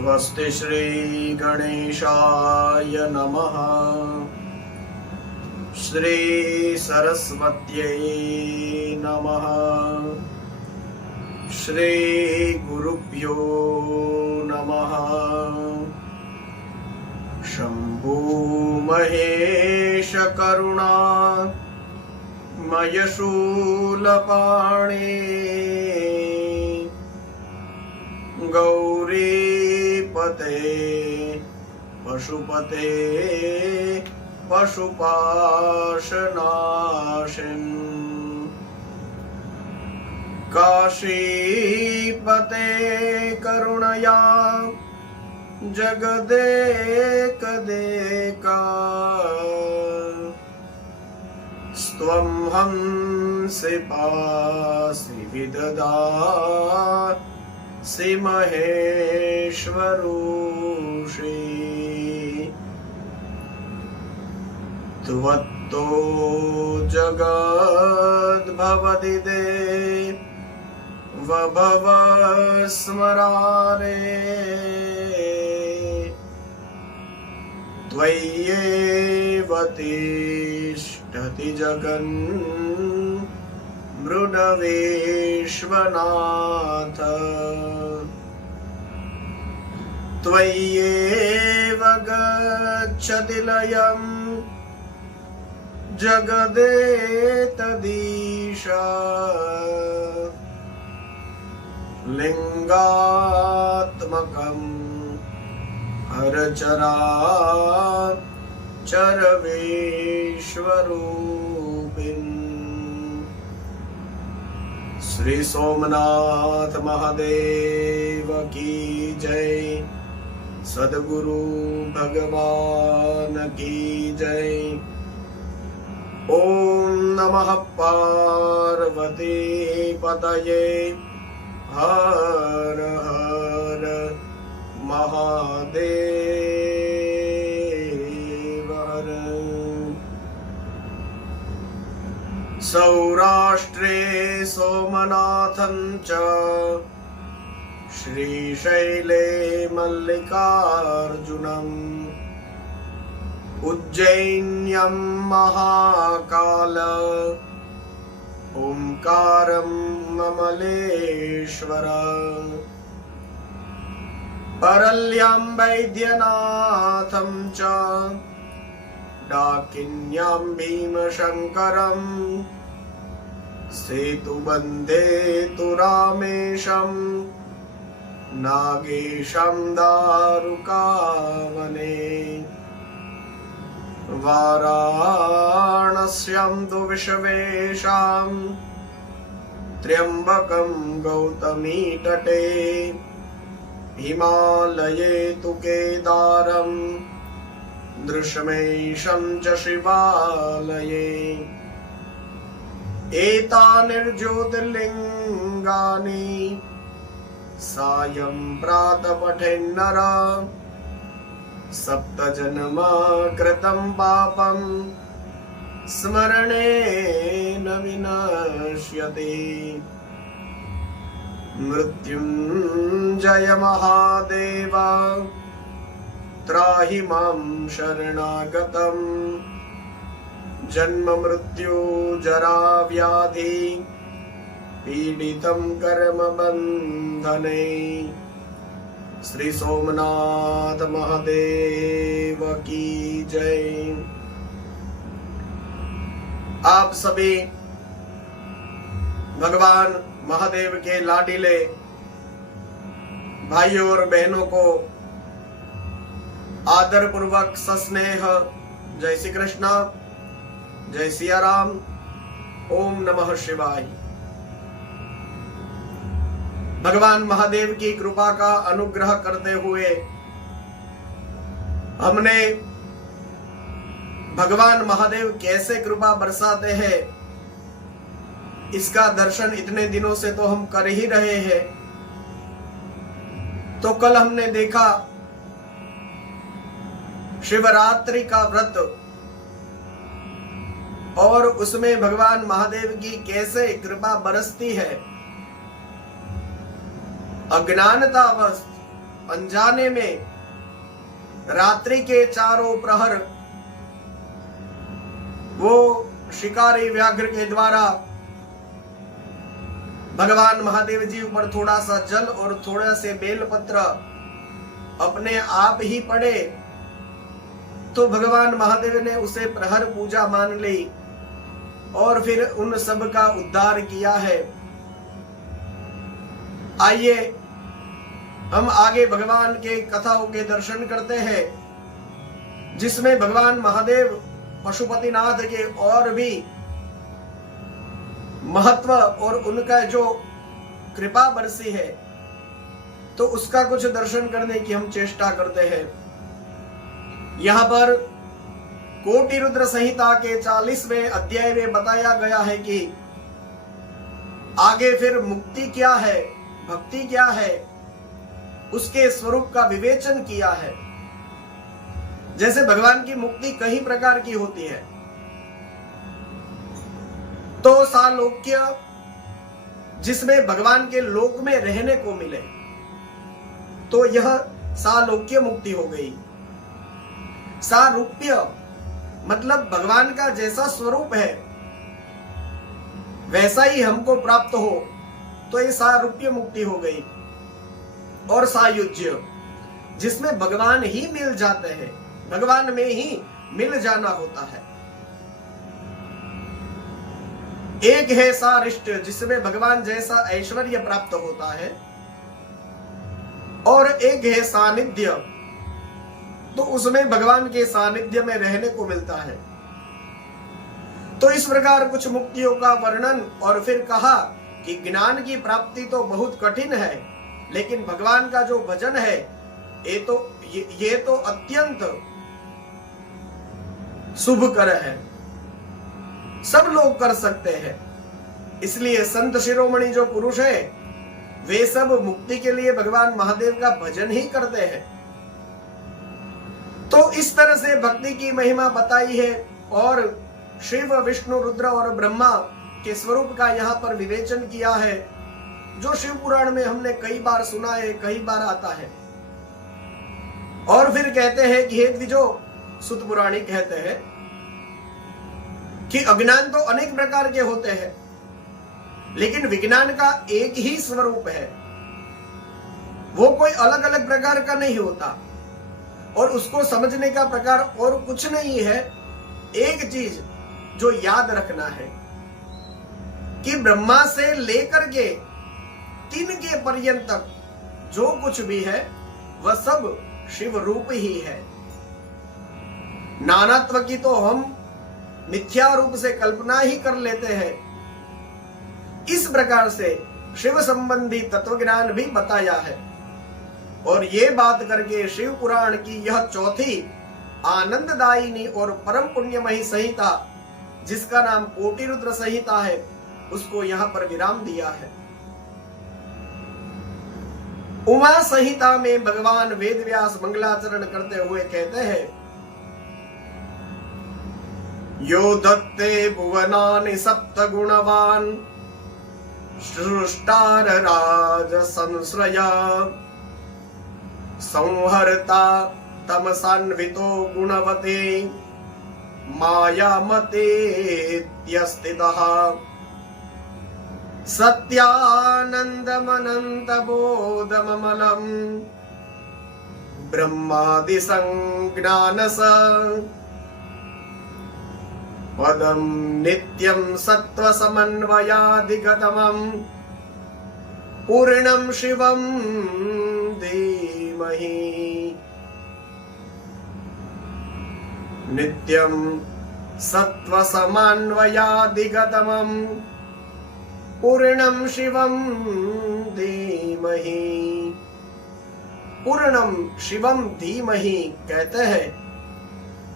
स्वस्ति श्री गणेशाय नमः। श्री सरस्वत्यै नमः। श्री गुरुभ्यो नमः। शंभो महेश करुणा मयशूलपाणे गौरीपते पशुपते पशुपाशनाशिन् काशीपते करुणया जगदेकदेका स्त्वं हंसि पासि विददासि महेश्वरूषि त्वत्तो जगद्भवदिदे वभव स्मरारे त्वय्येव तिष्ठति जगन् मृडवेश्वनाथ त्वय्येव गच्छति लयम् जगदेतदीशा लिंगात्मकम् हरचराचरवेश्वरूपिन् श्री सोमनाथ महादेव की जय। सद्गुरु भगवान की जय। ओम नमः पार्वती पतये हर हर महादेव हर। सौराष्ट्रे सोमनाथं च श्रीशैले मल्लिकार्जुनम् उज्जैन्यं महाकाल ओंकारं ममलेश्वर परल्यं वैद्यनाथं च डाकिन्यां भीमशंकरं सेतुबन्धे तु रामेशं नागेशं दारुकावने वाराणस्यां तु विश्वेशां त्र्यंबकं गौतमी तटे हिमालये तु केदारं दृशमेशं च शिवालये एतानिर्ज्योतिर्लिङ्गानि सायं प्रातः पठेन्नर सप्तजन्मा कृतं पापं स्मरणेन विनश्यति। मृत्युञ्जय महादेव त्राहि मां शरणागतं जन्म मृत्यु जरा व्याधि पीडितं कर्म बंधने। श्री सोमनाथ महादेव की जय। आप सभी भगवान महादेव के लाडीले भाइयों और बहनों को आदर पूर्वक सस्नेह जय श्री कृष्ण, जय सिया राम, ओम नमः शिवाय। भगवान महादेव की कृपा का अनुग्रह करते हुए हमने भगवान महादेव कैसे कृपा बरसाते हैं इसका दर्शन इतने दिनों से तो हम कर ही रहे हैं। तो कल हमने देखा शिवरात्रि का व्रत और उसमें भगवान महादेव की कैसे कृपा बरसती है। अनजाने में रात्रि के चारों प्रहर वो शिकारी व्याघ्र के द्वारा भगवान महादेव जी ऊपर थोड़ा सा जल और थोड़ा से बेलपत्र अपने आप ही पड़े, तो भगवान महादेव ने उसे प्रहर पूजा मान ली और फिर उन सब का उद्धार किया है। आइए हम आगे भगवान के कथाओं के दर्शन करते हैं, जिसमें भगवान महादेव पशुपतिनाथ के और भी महत्व और उनका जो कृपा बरसी है, तो उसका कुछ दर्शन करने की हम चेष्टा करते हैं। यहां पर कोटि रुद्र संहिता के 40वें अध्याय में बताया गया है कि आगे फिर मुक्ति क्या है, भक्ति क्या है, उसके स्वरूप का विवेचन किया है। जैसे भगवान की मुक्ति कई प्रकार की होती है, तो सालोक्य जिसमें भगवान के लोक में रहने को मिले, तो यह सालोक्य मुक्ति हो गई। सारूप्य मतलब भगवान का जैसा स्वरूप है वैसा ही हमको प्राप्त हो, तो ये सारूप्य मुक्ति हो गई। और सायुज्य जिसमें भगवान ही मिल जाते हैं, भगवान में ही मिल जाना होता है। एक है सारिष्ट जिसमें भगवान जैसा ऐश्वर्य प्राप्त होता है, और एक है सानिध्य, तो उसमें भगवान के सानिध्य में रहने को मिलता है। तो इस प्रकार कुछ मुक्तियों का वर्णन, और फिर कहा कि ज्ञान की प्राप्ति तो बहुत कठिन है, लेकिन भगवान का जो भजन है ये तो अत्यंत शुभकर है, सब लोग कर सकते हैं। इसलिए संत शिरोमणि जो पुरुष है वे सब मुक्ति के लिए भगवान महादेव का भजन ही करते हैं। तो इस तरह से भक्ति की महिमा बताई है, और शिव, विष्णु, रुद्र और ब्रह्मा के स्वरूप का यहाँ पर विवेचन किया है, जो शिव पुराण में हमने कई बार सुना है, कई बार आता है। और फिर कहते हैं कि हे द्विजो, सुत पुराणी कहते हैं कि अज्ञान तो अनेक प्रकार के होते हैं, लेकिन विज्ञान का एक ही स्वरूप है, वो कोई अलग अलग प्रकार का नहीं होता, और उसको समझने का प्रकार और कुछ नहीं है। एक चीज जो याद रखना है कि ब्रह्मा से लेकर के तीन के पर्यंत तक जो कुछ भी है वह सब शिव रूप ही है। नानात्व की तो हम मिथ्या रूप से कल्पना ही कर लेते हैं। इस प्रकार से शिव संबंधी तत्वज्ञान भी बताया है, और ये बात करके शिव पुराण की यह चौथी आनंददायिनी और परम पुण्यमयी संहिता, जिसका नाम कोटि रुद्र संहिता है, उसको यहां पर विराम दिया है। उमा संहिता में भगवान वेदव्यास मंगलाचरण करते हुए कहते हैं, यो दत्ते भुवनानि सप्त गुणवान सृष्टार राज संश्रया संहर्ता तमसान्वितो गुणवते मायामतेत्यस्थितः सत्यानन्दमनन्तबोधममलम् ब्रह्मादिसंज्ञानस पदं नित्यं सत्त्वसमन्वयाधिगतमं पूर्णं शिवं धीमहि। नित्यं सत्त्वसमन्वयाधिगतमं पूर्णं शिवं धीमहि। पूर्णम शिवम धीमहि कहते हैं,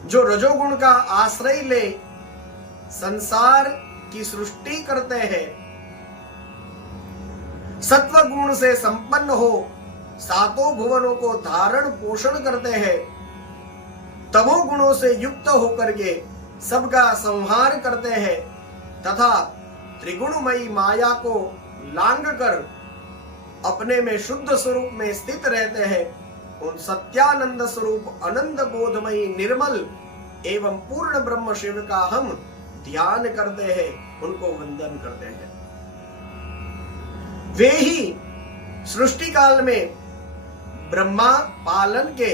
जो रजोगुण का आश्रय ले संसार की सृष्टि करते हैं, सत्व गुण से संपन्न हो सातों भुवनों को धारण पोषण करते हैं, तमो गुणों से युक्त होकर के सबका संहार करते हैं, तथा त्रिगुणमयी माया को लांग कर अपने में शुद्ध स्वरूप में स्थित रहते हैं, उन सत्यानंद स्वरूप अनंत बोधमयी निर्मल एवं पूर्ण ब्रह्म शिव का हम ध्यान करते हैं, उनको वंदन करते हैं। वे ही सृष्टि काल में ब्रह्मा पालन के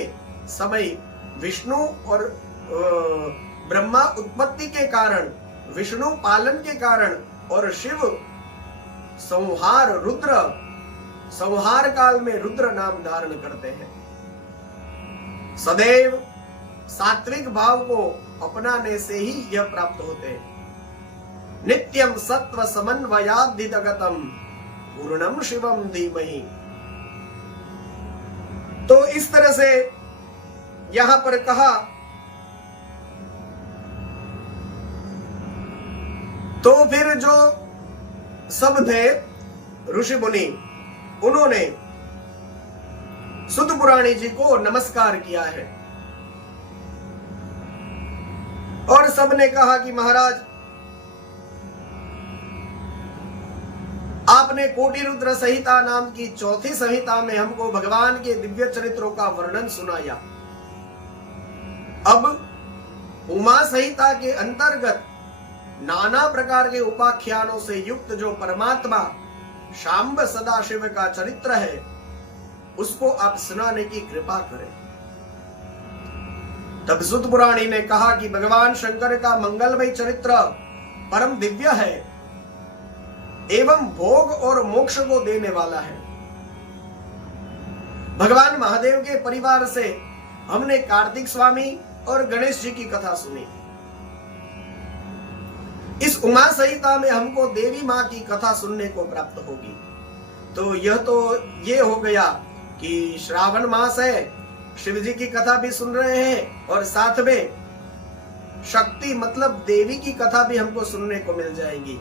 समय विष्णु और ब्रह्मा उत्पत्ति के कारण, विष्णु पालन के कारण और शिव संहार रुद्र संहार काल में रुद्र नाम धारण करते हैं। सदैव सात्विक भाव को अपनाने से ही यह प्राप्त होते हैं। नित्यम सत्व समन्वयादितगतम पूर्णम शिवम धीमहि। तो इस तरह से यहां पर कहा, तो फिर जो सब थे ऋषि मुनि, उन्होंने सुत पुराणी जी को नमस्कार किया है और सबने कहा कि महाराज, आपने कोटि रुद्र संहिता नाम की चौथी संहिता में हमको भगवान के दिव्य चरित्रों का वर्णन सुनाया। अब उमा संहिता के अंतर्गत नाना प्रकार के उपाख्यानों से युक्त जो परमात्मा शांब सदाशिव का चरित्र है, उसको आप सुनाने की कृपा करें। तब सुत पुराणी ने कहा कि भगवान शंकर का मंगलमय चरित्र परम दिव्य है एवं भोग और मोक्ष को देने वाला है। भगवान महादेव के परिवार से हमने कार्तिक स्वामी और गणेश जी की कथा सुनी। इस उमा संहिता में हमको देवी मां की कथा सुनने को प्राप्त होगी। तो यह हो गया कि श्रावण मास है, शिव जी की कथा भी सुन रहे हैं और साथ में शक्ति मतलब देवी की कथा भी हमको सुनने को मिल जाएगी।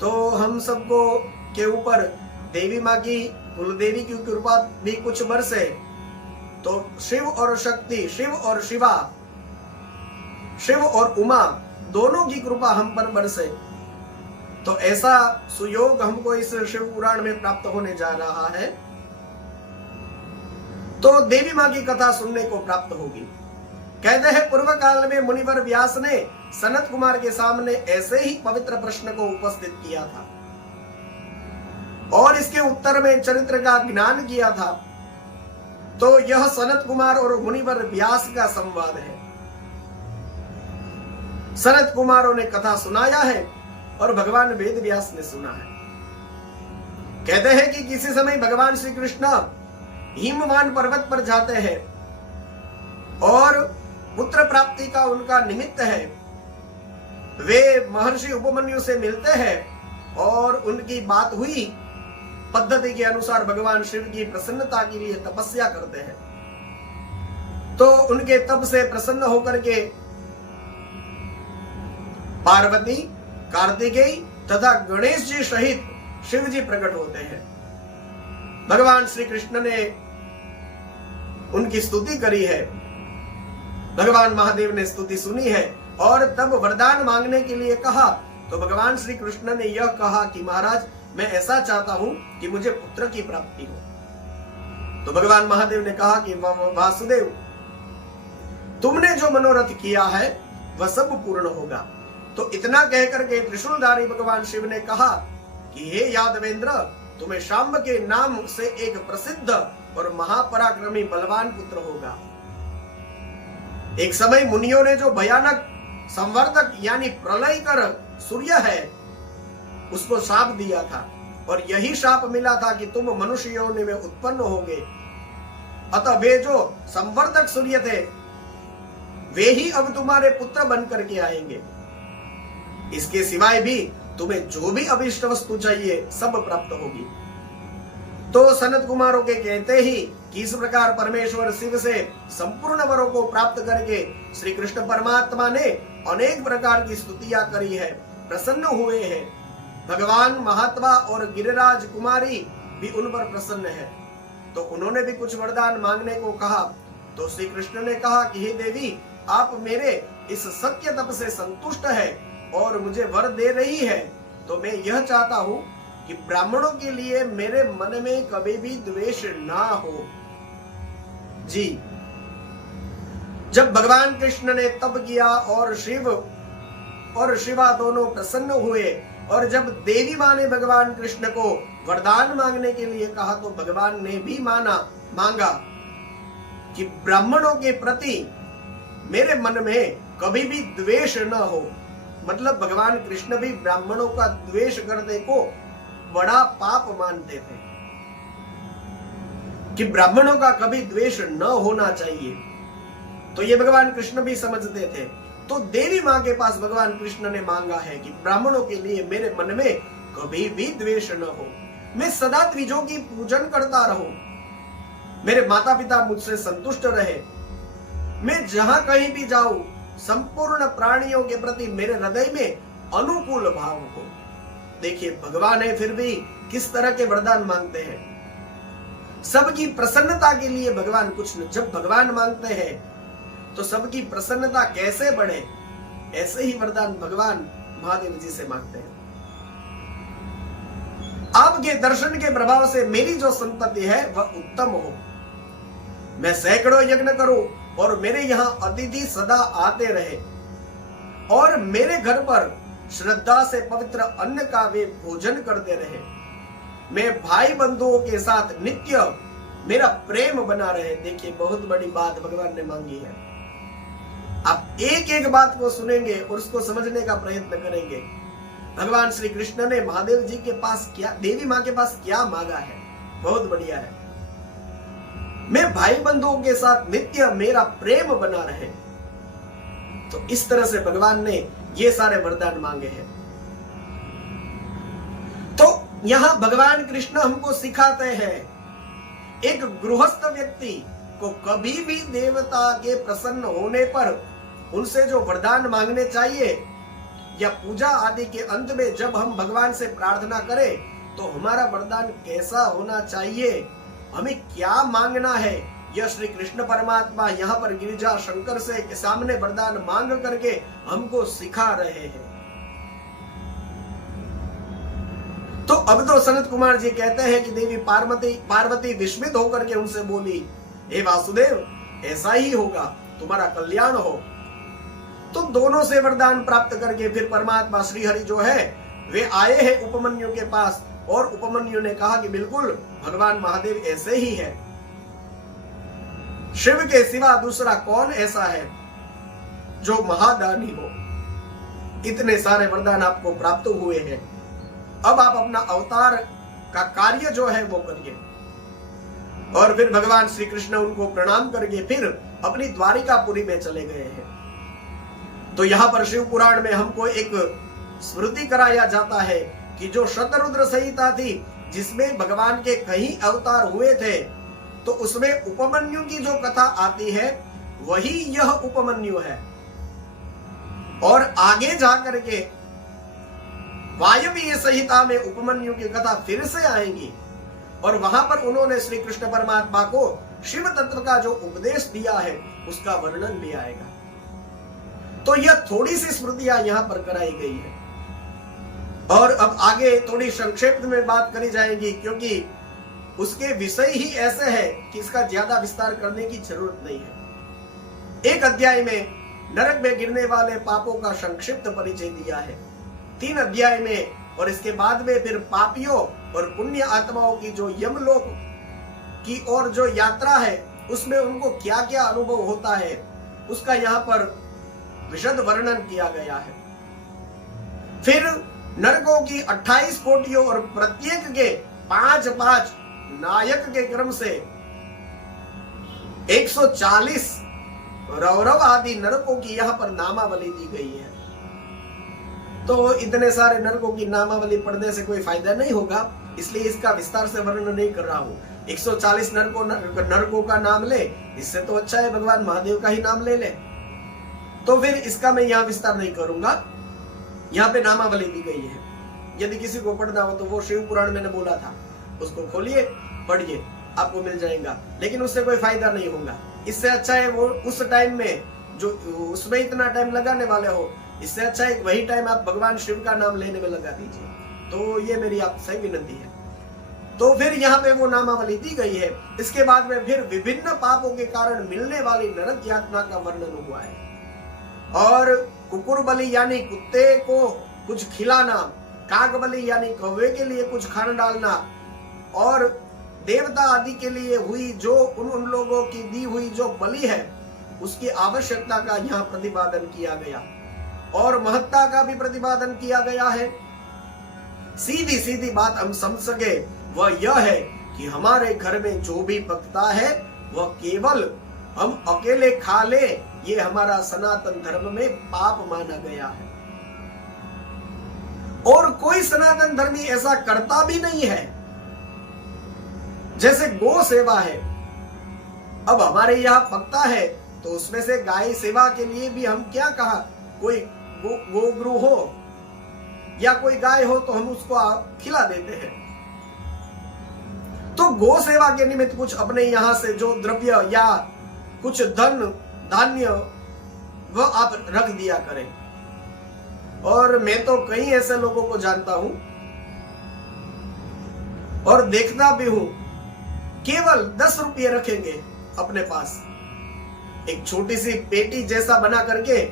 तो हम सबको के ऊपर देवी माँ की, कुलदेवी की कृपा भी कुछ बरसे। तो शिव और शक्ति, शिव और शिवा, शिव और उमा दोनों की कृपा हम पर बरसे। तो ऐसा सुयोग हमको इस शिव पुराण में प्राप्त होने जा रहा है। तो देवी माँ की कथा सुनने को प्राप्त होगी। कहते हैं पूर्व काल में मुनिवर व्यास ने सनत कुमार के सामने ऐसे ही पवित्र प्रश्न को उपस्थित किया था और इसके उत्तर में चरित्र का ज्ञान किया था। तो यह सनत कुमार और मुनिवर व्यास का संवाद है। सनत कुमारों ने कथा सुनाया है और भगवान वेद व्यास ने सुना है। कहते हैं कि किसी समय भगवान श्री कृष्ण हिमवान पर्वत पर जाते हैं और पुत्र प्राप्ति का उनका निमित्त है। वे महर्षि उपमन्यु से मिलते हैं और उनकी बात हुई पद्धति के अनुसार भगवान शिव की प्रसन्नता के लिए तपस्या करते हैं। तो उनके तप से प्रसन्न होकर के पार्वती, कार्तिकेय तथा गणेश जी सहित शिव जी प्रकट होते हैं। भगवान श्री कृष्ण ने उनकी स्तुति करी है, भगवान महादेव ने स्तुति सुनी है और तब वरदान मांगने के लिए कहा। तो भगवान श्री कृष्ण ने यह कहा कि महाराज, मैं ऐसा चाहता हूं कि मुझे पुत्र की प्राप्ति हो। तो भगवान महादेव ने कहा कि वासुदेव, तुमने जो मनोरथ किया है वह सब पूर्ण होगा। तो इतना कहकर के त्रिशूलधारी भगवान शिव ने कहा कि हे यादवेंद्र, तुम्हें शांब के नाम से एक प्रसिद्ध और महापराक्रमी बलवान पुत्र होगा। एक समय मुनियों ने जो भयानक संवर्धक यानी प्रलयकर सूर्य है उसको शाप दिया था और यही शाप मिला था कि तुम मनुष्य योनि में उत्पन्न होगे। अतः वे जो संवर्धक सूर्य थे वे ही अब तुम्हारे पुत्र बन करके आएंगे। इसके सिवाय भी तुम्हें जो भी अभिष्ट वस्तु चाहिए सब प्राप्त होगी। तो सनत कुमारों के कहते ही कि इस प्रकार परमेश्वर शिव से संपूर्ण वरों को प्राप्त करके श्री कृष्ण परमात्मा ने अनेक प्रकार की स्तुतियां करी है, प्रसन्न हुए हैं। भगवान महात्मा और गिरिराज कुमारी भी उन पर प्रसन्न है। तो उन्होंने भी कुछ वरदान मांगने को कहा। तो श्री कृष्ण ने कहा कि हे देवी, आप मेरे इस सत्य तप से संतुष्ट है और मुझे वर दे रही है, तो मैं यह चाहता हूं कि ब्राह्मणों के लिए मेरे मन में कभी भी द्वेष ना हो। जी, जब भगवान कृष्ण ने तप किया और शिव और शिवा दोनों प्रसन्न हुए, और जब देवी माँ ने भगवान कृष्ण को वरदान मांगने के लिए कहा तो भगवान ने भी मांगा कि ब्राह्मणों के प्रति मेरे मन में कभी भी द्वेष न हो। मतलब भगवान कृष्ण भी ब्राह्मणों का द्वेष करने को बड़ा पाप मानते थे कि ब्राह्मणों का कभी द्वेष न होना चाहिए। तो ये भगवान कृष्ण भी समझते थे। तो देवी माँ के पास भगवान कृष्ण ने मांगा है कि ब्राह्मणों के लिए मेरे मन में कभी भी द्वेष न हो, मैं सदा द्विजों की पूजन करता रहूं, मेरे माता पिता मुझसे संतुष्ट रहे, मैं जहां कहीं भी जाऊं संपूर्ण प्राणियों के प्रति मेरे हृदय में अनुकूल भाव हो। देखिए भगवान है फिर भी किस तरह के वरदान मांगते हैं। सबकी प्रसन्नता के लिए भगवान कुछ न, जब भगवान मांगते हैं तो सबकी प्रसन्नता कैसे बढ़े, ऐसे ही वरदान भगवान महादेव जी से मांगते हैं। आपके दर्शन के प्रभाव से मेरी जो संतति है वह उत्तम हो, मैं सैकड़ों यज्ञ करूं और मेरे यहां अतिथि सदा आते रहे, और मेरे घर पर श्रद्धा से पवित्र अन्न का वे भोजन करते रहे, मैं भाई बंधुओं के साथ नित्य मेरा प्रेम बना रहे। देखिए बहुत बड़ी बात भगवान ने मांगी है। आप एक एक बात को सुनेंगे और उसको समझने का प्रयत्न करेंगे। भगवान श्री कृष्ण ने महादेव जी के पास क्या, देवी माँ के पास क्या मांगा है, बहुत बढ़िया है। मैं भाई बंधुओं के साथ नित्य मेरा प्रेम बना रहे। तो इस तरह से भगवान ने ये सारे वरदान मांगे हैं। तो यहां भगवान कृष्ण हमको सिखाते हैं एक गृहस्थ व्यक्ति को कभी भी देवता के प्रसन्न होने पर उनसे जो वरदान मांगने चाहिए, या पूजा आदि के अंत में जब हम भगवान से प्रार्थना करें तो हमारा वरदान कैसा होना चाहिए, हमें क्या मांगना है, यह श्री कृष्ण परमात्मा यहाँ पर गिरिजा शंकर से सामने वरदान मांग करके हमको सिखा रहे हैं। तो अब तो सनत कुमार जी कहते हैं कि देवी पार्वती विस्मित होकर के उनसे बोली, हे वासुदेव ऐसा ही होगा, तुम्हारा कल्याण हो। तो दोनों से वरदान प्राप्त करके फिर परमात्मा श्री हरि जो है वे आए हैं उपमन्यु के पास, और उपमन्यु ने कहा कि बिल्कुल भगवान महादेव ऐसे ही है, शिव के सिवा दूसरा कौन ऐसा है जो महादानी हो। इतने सारे वरदान आपको प्राप्त हुए हैं, अब आप अपना अवतार का कार्य जो है वो करिए। और फिर भगवान श्री कृष्ण उनको प्रणाम करके फिर अपनी द्वारिकापुरी में चले गए हैं। तो यहाँ पर शिव पुराण में हमको एक स्मृति कराया जाता है कि जो शतरुद्र संहिता थी जिसमें भगवान के कई अवतार हुए थे, तो उसमें उपमन्यु की जो कथा आती है वही यह उपमन्यु है। और आगे जाकर के वायवीय संहिता में उपमन्यु की कथा फिर से आएंगी, और वहां पर उन्होंने श्री कृष्ण परमात्मा को शिव तत्व का जो उपदेश दिया है उसका वर्णन भी आएगा। तो यह थोड़ी सी स्मृतियां यहां पर कराई गई है, और अब आगे थोड़ी संक्षेप में बात करी जाएगी, क्योंकि उसके विषय ही ऐसे है कि इसका ज्यादा विस्तार करने की जरूरत नहीं है। एक अध्याय में नरक में गिरने वाले पापों का संक्षिप्त परिचय दिया है, 3 अध्याय में, और इसके बाद में फिर पापियों और पुण्य आत्माओं की जो यमलोक की और जो यात्रा है उसमें उनको क्या क्या अनुभव होता है उसका यहाँ पर विशद वर्णन किया गया है। फिर नरकों की 28 कोटियों और प्रत्येक के 5-5 नायक के क्रम से 140 रौरव आदि नरकों की यहाँ पर नामावली दी गई है। तो इतने सारे नरकों की नामावली पढ़ने से कोई फायदा नहीं होगा, इसलिए इसका विस्तार से वर्णन नहीं कर रहा हूं। 140 नरकों का नाम ले, इससे तो अच्छा है भगवान महादेव का ही नाम ले ले। तो फिर इसका मैं यहाँ विस्तार नहीं करूंगा, यहाँ पे नामावली दी गई है। यदि किसी को पढ़ना हो तो वो शिव पुराण मैंने बोला था, उसको खोलिए पढ़िए, आपको मिल जाएगा, लेकिन उससे कोई फायदा नहीं होगा। इससे अच्छा है वो उस टाइम में जो उसमें इतना टाइम लगाने वाले हो, इससे अच्छा है वही टाइम आप भगवान शिव का नाम लेने में लगा दीजिए। तो ये मेरी आपसे विनती है। तो फिर यहाँ पे वो नामावली दी गई है। इसके बाद में फिर विभिन्न पापों के कारण मिलने वाली नरक यातना का वर्णन हुआ है। और कुकुर बलि यानी कुत्ते को कुछ खिलाना, काग बलि यानी कौवे के लिए कुछ खाना डालना, और देवता आदि के लिए हुई जो उन लोगों की दी हुई जो बलि है उसकी आवश्यकता का यहाँ प्रतिपादन किया गया, और महत्ता का भी प्रतिपादन किया गया है। सीधी सीधी बात हम समझ सके वह यह है कि हमारे घर में जो भी पकता है वह केवल हम अकेले खा ले, ये हमारा सनातन धर्म में पाप माना गया है। और कोई सनातन धर्मी ऐसा करता भी नहीं है। जैसे गो सेवा है, अब हमारे यहाँ पकता है तो उसमें से गाय सेवा के लिए भी हम क्या कहा, कोई गोगृह हो या कोई गाय हो तो हम उसको खिला देते हैं। तो गो सेवा के निमित्त कुछ अपने यहां से जो द्रव्य या कुछ धन धान्य वह आप रख दिया करें। और मैं तो कई ऐसे लोगों को जानता हूं और देखता भी हूं, केवल 10 रुपये रखेंगे अपने पास, एक छोटी सी पेटी जैसा बना करके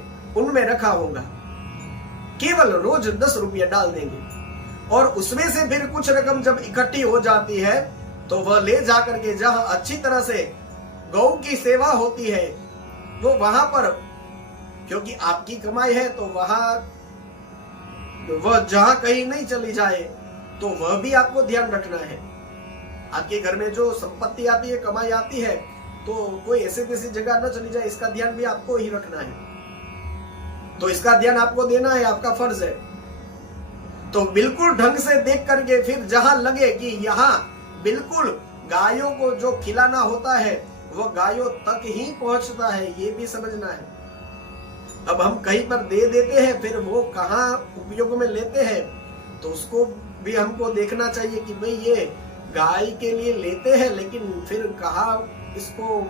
उनमें रखा होगा, केवल रोज 10 रुपये डाल देंगे, और उसमें से फिर कुछ रकम जब इकट्ठी हो जाती है तो वह ले जाकर के जहां अच्छी तरह से गौ की सेवा होती है वो वहां पर, क्योंकि आपकी कमाई है तो वहां वह जहां कहीं नहीं चली जाए तो वह भी आपको ध्यान रखना है। आपके घर में जो संपत्ति आती है, कमाई आती है, तो कोई ऐसी तैसी जगह न चली जाए, इसका ध्यान भी आपको ही रखना है। तो इसका ध्यान आपको देना है, आपका फर्ज है। तो बिल्कुल ढंग से देख करके फिर जहां लगे कि यहाँ बिल्कुल गायों को जो खिलाना होता है वह गायों तक ही पहुंचता है, ये भी समझना है। अब हम कहीं पर दे देते हैं, फिर वो कहाँ उपयोग में लेते हैं तो उसको भी हमको देखना चाहिए कि भाई ये गाय के लिए लेते हैं, लेकिन फिर कहाँ इसको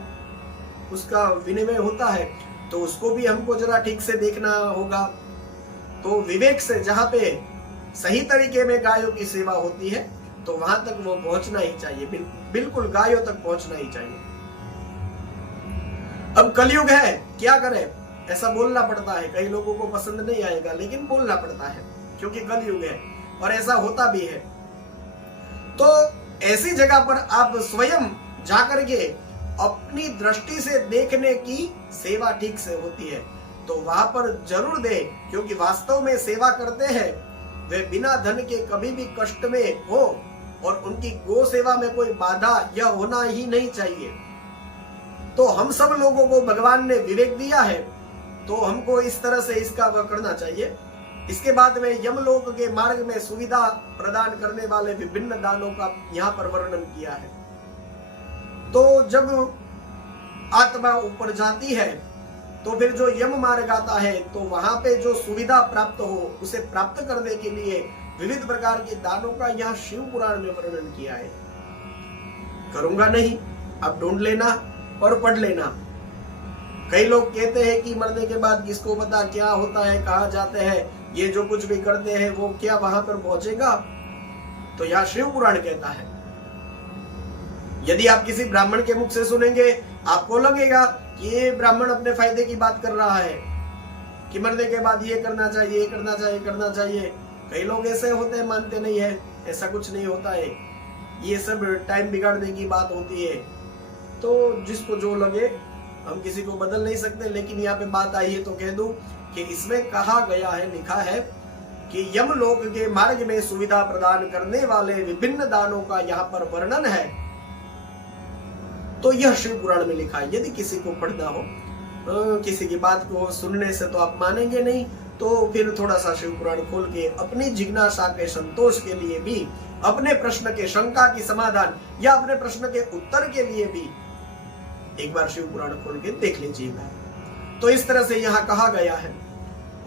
उसका विनिमय होता है, तो उसको भी हमको जरा ठीक से देखना होगा। तो विवेक से जहाँ पे सही तरीके में गायों की सेवा होती है तो वहां तक वो पहुंचना ही चाहिए, बिल्कुल गायों तक पहुंचना ही चाहिए। अब कलयुग है, क्या करें, ऐसा बोलना पड़ता है। कई लोगों को पसंद नहीं आएगा लेकिन बोलना पड़ता है क्योंकि कलयुग है और ऐसा होता भी है। तो ऐसी जगह पर आप स्वयं जाकर के अपनी दृष्टि से देखने की सेवा ठीक से होती है तो वहां पर जरूर दे, क्योंकि वास्तव में सेवा करते हैं वे बिना धन के कभी भी कष्ट में हो, और उनकी गो सेवा में कोई बाधा यह होना ही नहीं चाहिए। तो हम सब लोगों को भगवान ने विवेक दिया है तो हमको इस तरह से इसका वह करना चाहिए। इसके बाद में यमलोक के मार्ग में सुविधा प्रदान करने वाले विभिन्न दानों का यहाँ पर वर्णन किया है। तो जब आत्मा ऊपर जाती है तो फिर जो यम मार्ग आता है तो वहां पे जो सुविधा प्राप्त हो उसे प्राप्त करने के लिए विविध प्रकार के दानों का यहाँ शिव पुराण में वर्णन किया है। करूंगा नहीं, आप ढूंढ लेना और पढ़ लेना। कई लोग कहते हैं कि मरने के बाद किसको पता क्या होता है, कहाँ जाते हैं, ये जो कुछ भी करते हैं वो क्या वहां पर पहुंचेगा। तो यहाँ शिव पुराण कहता है। यदि आप किसी ब्राह्मण के मुख से सुनेंगे आपको लगेगा कि ये ब्राह्मण अपने फायदे की बात कर रहा है कि मरने के बाद ये करना चाहिए, ये करना चाहिए, करना चाहिए। कई लोग ऐसे होते हैं, मानते नहीं है, ऐसा कुछ नहीं होता है, ये सब टाइम बिगाड़ने की बात होती है। तो जिसको जो लगे, हम किसी को बदल नहीं सकते, लेकिन यहाँ पे बात आई है तो कह दूं कि इसमें कहा गया है, लिखा है कि यमलोक के मार्ग में सुविधा प्रदान करने वाले विभिन्न दानों का यहाँ पर वर्णन है। तो यह शिव पुराण में लिखा है। यदि किसी को पढ़ना हो, किसी की बात को सुनने से तो आप मानेंगे नहीं, तो फिर थोड़ा सा शिव पुराण खोल के अपनी जिज्ञासा के संतोष के लिए भी, अपने प्रश्न के शंका की समाधान या अपने प्रश्न के उत्तर के लिए भी एक बार शिव पुराण खोल के देख लीजिएगा। तो इस तरह से यहाँ कहा गया है।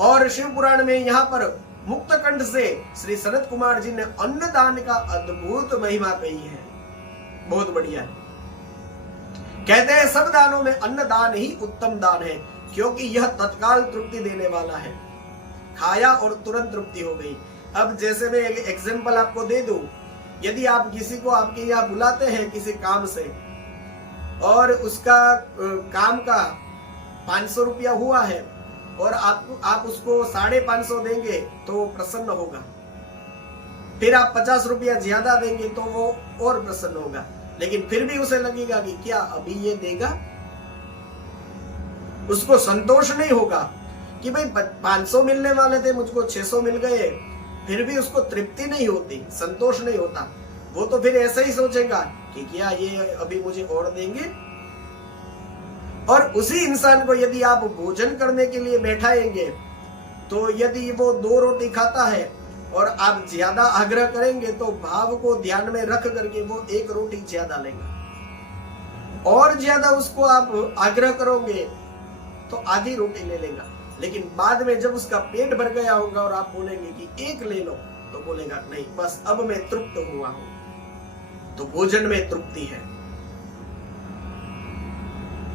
और शिव पुराण में यहाँ पर मुक्त कंठ से श्री सनत कुमार जी ने अन्नदान का अद्भुत महिमा कही है। बहुत बढ़िया है। कहते हैं सब दानों में अन्नदान ही उत्तम दान है, क्योंकि यह तत्काल तृप्ति देने वाला है। खाया और तुरंत तृप्ति हो गई। अब जैसे मैं एक एग्जांपल आपको दे दूं यदि आप किसी को आपके यहाँ बुलाते हैं किसी काम से और उसका काम का 500 रुपया हुआ है और आप उसको 550 देंगे तो वो प्रसन्न होगा। फिर आप 50 रुपया ज्यादा देंगे तो वो और प्रसन्न होगा, लेकिन फिर भी उसे लगेगा कि क्या अभी ये देगा। उसको संतोष नहीं होगा कि भाई 500 मिलने वाले थे, मुझको 600 मिल गए, फिर भी उसको तृप्ति नहीं होती, संतोष नहीं होता। वो तो फिर ऐसा ही सोचेगा कि क्या ये अभी मुझे और देंगे। और उसी इंसान को यदि आप भोजन करने के लिए बैठाएंगे तो यदि वो 2 रोटी खाता है और आप ज्यादा आग्रह करेंगे तो भाव को ध्यान में रख करके वो 1 रोटी ज्यादा लेगा, और ज्यादा उसको आप आग्रह करोगे तो आधी रोटी ले लेगा। लेकिन बाद में जब उसका पेट भर गया होगा और आप बोलेंगे कि 1 ले लो तो बोलेगा नहीं, बस अब मैं तृप्त हुआ हूं। तो भोजन में तृप्ति है,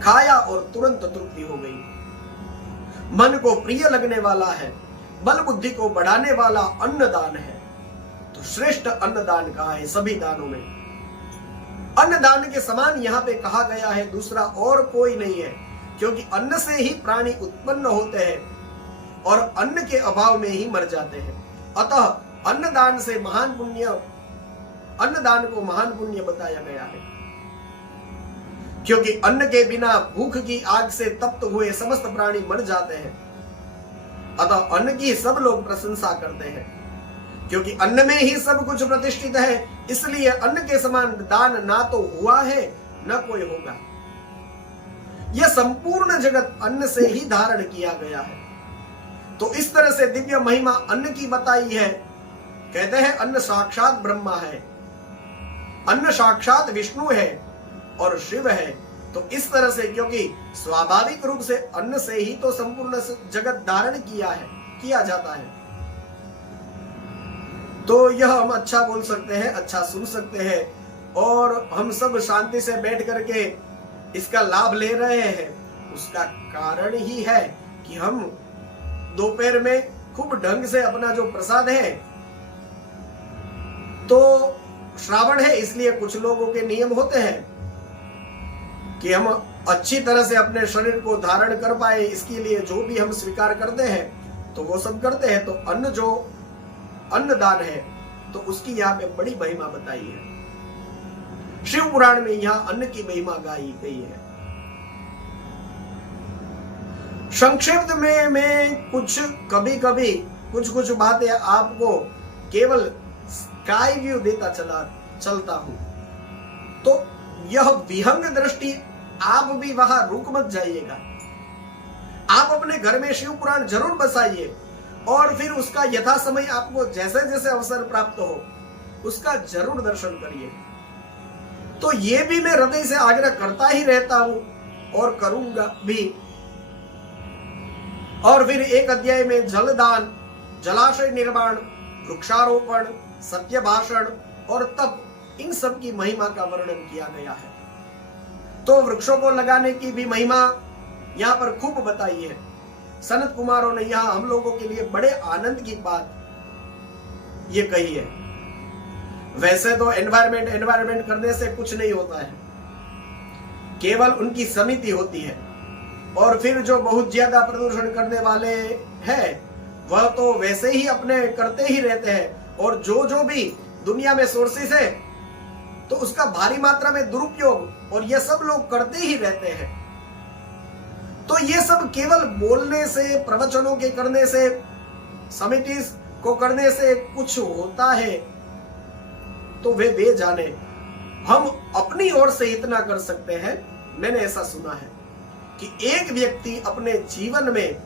खाया और तुरंत तृप्ति हो गई। मन को प्रिय लगने वाला है, बल बुद्धि को बढ़ाने वाला अन्नदान है। तो श्रेष्ठ अन्नदान कहा है सभी दानों में। अन्नदान के समान यहाँ पे कहा गया है दूसरा और कोई नहीं है, क्योंकि अन्न से ही प्राणी उत्पन्न होते हैं और अन्न के अभाव में ही मर जाते हैं। अतः अन्नदान से महान पुण्य, अन्नदान को महान पुण्य बताया गया है, क्योंकि अन्न के बिना भूख की आग से तप्त हुए समस्त प्राणी मर जाते हैं। अतः अन्न की सब लोग प्रशंसा करते हैं, क्योंकि अन्न में ही सब कुछ प्रतिष्ठित है। इसलिए अन्न के समान दान ना तो हुआ है न कोई होगा। यह संपूर्ण जगत अन्न से ही धारण किया गया है। तो इस तरह से दिव्य महिमा अन्न की बताई है। कहते हैं अन्न साक्षात ब्रह्मा है, अन्न साक्षात विष्णु है और शिव है। तो इस तरह से, क्योंकि स्वाभाविक रूप से अन्न से ही तो संपूर्ण जगत धारण किया जाता है, तो यह हम अच्छा बोल सकते हैं, अच्छा सुन सकते हैं, और हम सब शांति से बैठ करके इसका लाभ ले रहे हैं। उसका कारण ही है कि हम दोपहर में खूब ढंग से अपना जो प्रसाद है, तो श्रावण है इसलिए कुछ लोगों के नियम होते हैं कि हम अच्छी तरह से अपने शरीर को धारण कर पाए, इसके लिए जो भी हम स्वीकार करते हैं तो वो सब करते हैं। तो अन्न जो अन्नदान है तो उसकी यहाँ पे बड़ी महिमा बताई है। शिव पुराण में यहाँ अन्न की महिमा गाई गई है। संक्षिप्त में मैं कभी कभी कुछ बातें आपको केवल स्काई व्यू देता चलता हूं। तो यह विहंग दृष्टि आप भी वहां रुक मत जाइएगा। आप अपने घर में शिव पुराण जरूर बसाइए और फिर उसका यथा समय आपको जैसे जैसे अवसर प्राप्त हो उसका जरूर दर्शन करिए। तो ये भी मैं हृदय से आग्रह करता ही रहता हूं और करूंगा भी। और फिर एक अध्याय में जलदान, जलाशय निर्माण, वृक्षारोपण, सत्य भाषण और तप, इन सब की महिमा का वर्णन किया गया है। तो वृक्षों को लगाने की भी महिमा यहाँ पर खूब बताई है। सनत कुमारों ने यहाँ हम लोगों के लिए बड़े आनंद की बात ये कही है। वैसे तो एनवायरमेंट करने से कुछ नहीं होता है, केवल उनकी समिति होती है। और फिर जो बहुत ज्यादा प्रदूषण करने वाले हैं वह तो वैसे ही अपने करते ही रहते हैं, और जो भी दुनिया में सोर्सेस है तो उसका भारी मात्रा में दुरुपयोग और ये सब लोग करते ही रहते हैं। तो ये सब केवल बोलने से, प्रवचनों के करने से, समिति को करने से कुछ होता है तो वे जाने। हम अपनी ओर से इतना कर सकते हैं। मैंने ऐसा सुना है कि एक व्यक्ति अपने जीवन में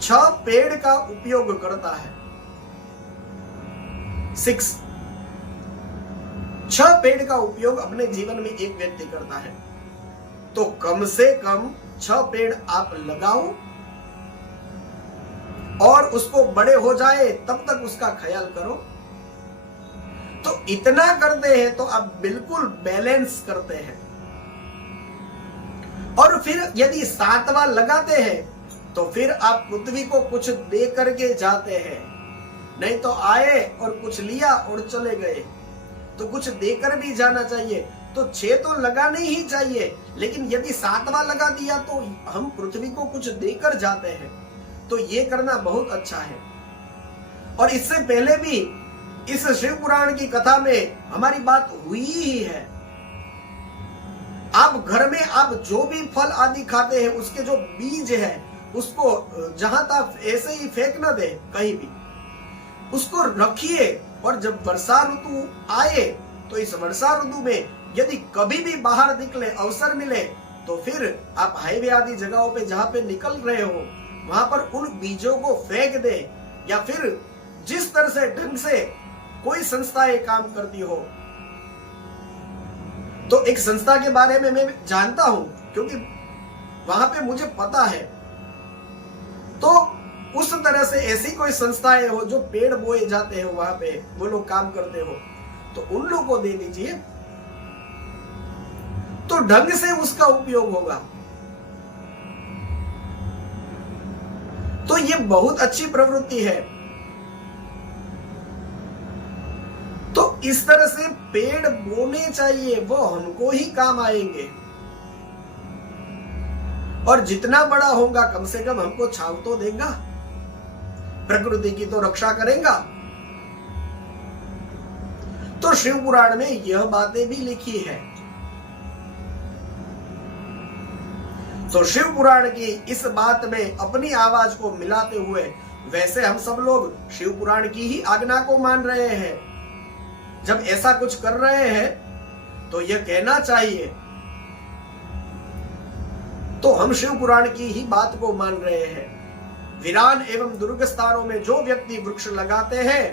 6 पेड़ का उपयोग करता है। 6 पेड़ का उपयोग अपने जीवन में एक व्यक्ति करता है। तो कम से कम 6 पेड़ आप लगाओ और उसको बड़े हो जाए तब तक उसका ख्याल करो। तो इतना करते हैं तो आप बिल्कुल बैलेंस करते हैं। और फिर यदि 7वां लगाते हैं तो फिर आप पृथ्वी को कुछ दे करके जाते हैं, नहीं तो आए और कुछ लिया और चले गए। तो कुछ देकर भी जाना चाहिए। तो 6 तो लगाने ही चाहिए, लेकिन यदि 7वां लगा दिया तो हम पृथ्वी को कुछ देकर जाते हैं, तो ये करना बहुत अच्छा है। और इससे पहले भी इस शिव पुराण की कथा में हमारी बात हुई ही है। आप घर में आप जो भी फल आदि खाते हैं, उसके जो बीज है उसको जहां तक ऐसे ही फेंक न दे, कहीं भी उसको रखिए। और जब वर्षा ऋतु आए तो इस वर्षा ऋतु में यदि कभी भी बाहर निकले, अवसर मिले, तो फिर आप हाईवे आदि जगहों पे जहां पे निकल रहे हो वहां पर उन बीजों को फेंक दे। या फिर जिस तरह से ढंग से कोई संस्था ये काम करती हो, तो एक संस्था के बारे में मैं जानता हूं क्योंकि वहां पे मुझे पता है। तो उस तरह से ऐसी कोई संस्थाएं हो जो पेड़ बोए जाते हैं, वहां पे वो लोग काम करते हो, तो उन लोगों को दे दीजिए, तो ढंग से उसका उपयोग होगा। तो ये बहुत अच्छी प्रवृत्ति है। तो इस तरह से पेड़ बोने चाहिए, वो हमको ही काम आएंगे। और जितना बड़ा होगा कम से कम हमको छाव तो देगा, प्रकृति की तो रक्षा करेगा। तो शिव पुराण में यह बातें भी लिखी है। तो शिव पुराण की इस बात में अपनी आवाज को मिलाते हुए, वैसे हम सब लोग शिव पुराण की ही आज्ञा को मान रहे हैं। जब ऐसा कुछ कर रहे हैं तो यह कहना चाहिए, तो हम शिव पुराण की ही बात को मान रहे हैं। वीरान एवं दुर्ग स्थानों में जो व्यक्ति वृक्ष लगाते हैं,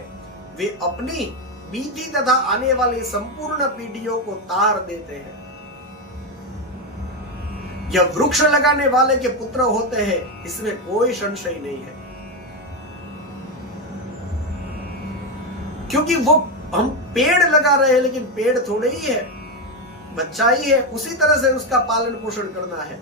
वे अपनी बीती तथा आने वाली संपूर्ण पीढ़ियों को तार देते हैं। यह वृक्ष लगाने वाले के पुत्र होते हैं, इसमें कोई संशय नहीं है। क्योंकि वो हम पेड़ लगा रहे हैं, लेकिन पेड़ थोड़े ही है, बच्चा ही है, उसी तरह से उसका पालन पोषण करना है।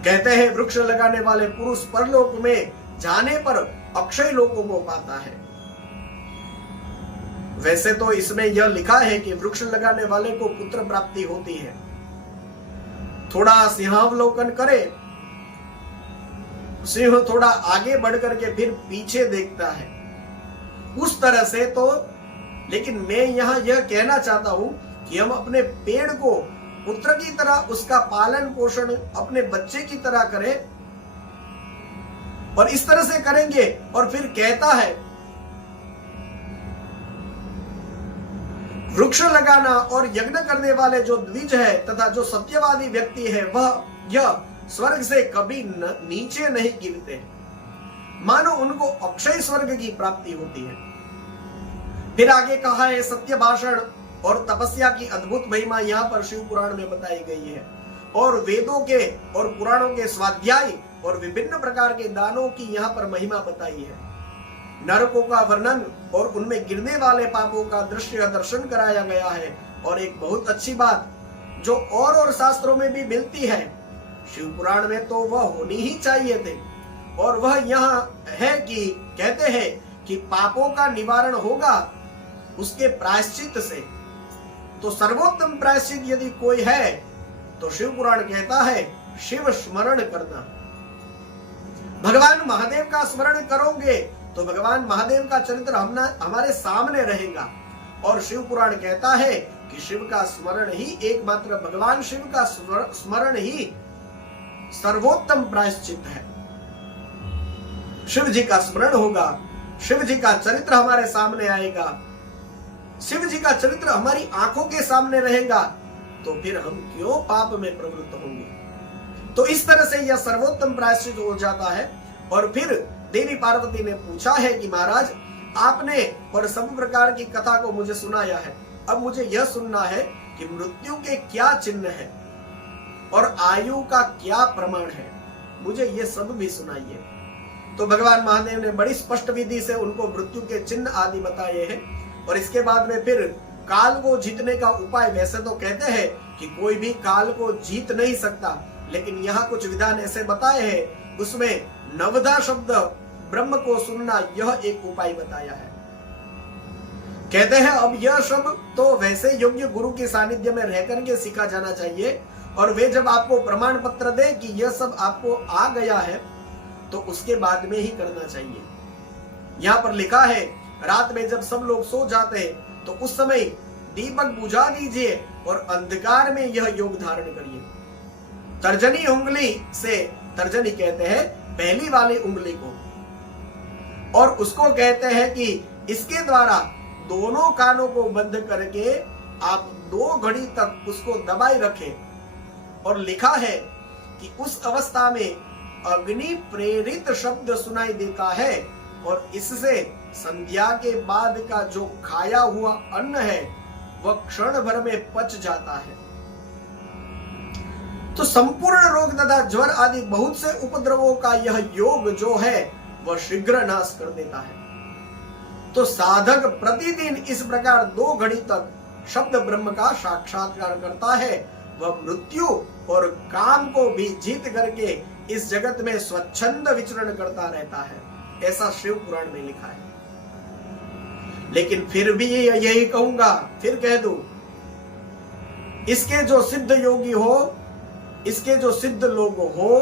कहते हैं वृक्ष लगाने वाले पुरुष परलोक में जाने पर अक्षय लोकों को पाता है। वैसे तो इसमें यह लिखा है कि वृक्ष लगाने वाले को पुत्र प्राप्ति होती है। थोड़ा सिंहावलोकन करे, सिंह थोड़ा आगे बढ़ करके फिर पीछे देखता है, उस तरह से तो। लेकिन मैं यहां यह कहना चाहता हूं कि हम अपने पेड़ को पुत्र की तरह उसका पालन पोषण अपने बच्चे की तरह करें, और इस तरह से करेंगे। और फिर कहता है वृक्ष लगाना और यज्ञ करने वाले जो द्विज है तथा जो सत्यवादी व्यक्ति है, वह यह स्वर्ग से कभी नीचे नहीं गिरते, मानो उनको अक्षय स्वर्ग की प्राप्ति होती है। फिर आगे कहा है सत्य भाषण और तपस्या की अद्भुत महिमा यहाँ पर शिव पुराण में बताई गई है। और वेदों के और पुराणों के स्वाध्याय और विभिन्न प्रकार के दानों की यहाँ पर महिमा बताई है। नरकों का वर्णन और उनमें गिरने वाले पापों का दृश्य दर्शन कराया गया है। और एक बहुत अच्छी बात जो और शास्त्रों में भी मिलती है, शिव पुराण में तो वह होनी ही चाहिए थे, और वह यहाँ है कि कहते हैं कि पापों का निवारण होगा उसके प्रायश्चित से। तो सर्वोत्तम प्रायश्चित यदि कोई है तो शिव पुराण कहता है शिव स्मरण करना। भगवान महादेव का स्मरण करोगे तो भगवान महादेव का चरित्र हमारे सामने रहेगा। और शिव पुराण कहता है कि शिव का स्मरण ही एकमात्र, भगवान शिव का स्मरण ही सर्वोत्तम प्रायश्चित है। शिव जी का स्मरण होगा, शिव जी का चरित्र हमारे सामने आएगा, शिव जी का चरित्र हमारी आंखों के सामने रहेगा, तो फिर हम क्यों पाप में प्रवृत्त होंगे। तो इस तरह से यह सर्वोत्तम प्रायश्चित हो जाता है। और फिर देवी पार्वती ने पूछा है कि महाराज आपने और सब प्रकार की कथा को मुझे सुनाया है, अब मुझे यह सुनना है कि मृत्यु के क्या चिन्ह है और आयु का क्या प्रमाण है, मुझे ये सब भी सुनाइए। तो भगवान महादेव ने बड़ी स्पष्ट विधि से उनको मृत्यु के चिन्ह आदि बताए हैं। और इसके बाद में फिर काल को जीतने का उपाय, वैसे तो कहते हैं कि कोई भी काल को जीत नहीं सकता, लेकिन यहाँ कुछ विधान ऐसे बताए हैं, उसमें नवधा शब्द ब्रह्म को सुनना, यह एक उपाय बताया है। कहते हैं अब यह सब तो वैसे योग्य गुरु के सानिध्य में रह करके सीखा जाना चाहिए, और वे जब आपको प्रमाण पत्र दे कि यह सब आपको आ गया है तो उसके बाद में ही करना चाहिए। यहां पर लिखा है रात में जब सब लोग सो जाते हैं तो उस समय दीपक बुझा दीजिए और अंधकार में यह योग धारण करिए। तर्जनी उंगली से, तर्जनी कहते हैं पहली वाली उंगली को, और उसको कहते हैं कि इसके द्वारा दोनों कानों को बंद करके आप 2 घड़ी तक उसको दबाए रखें। और लिखा है कि उस अवस्था में अग्नि प्रेरित शब्द सुनाई देता है और इससे संध्या के बाद का जो खाया हुआ अन्न है वह क्षण भर में पच जाता है। तो संपूर्ण रोग तथा ज्वर आदि बहुत से उपद्रवों का यह योग जो है वह शीघ्र नाश कर देता है। तो साधक प्रतिदिन इस प्रकार 2 घड़ी तक शब्द ब्रह्म का साक्षात्कार करता है, वह मृत्यु और काम को भी जीत करके इस जगत में स्वच्छंद विचरण करता रहता है, ऐसा शिव पुराण में लिखा है। लेकिन फिर भी यही कहूंगा, फिर कह दूं, इसके जो सिद्ध योगी हो, इसके जो सिद्ध लोग हो,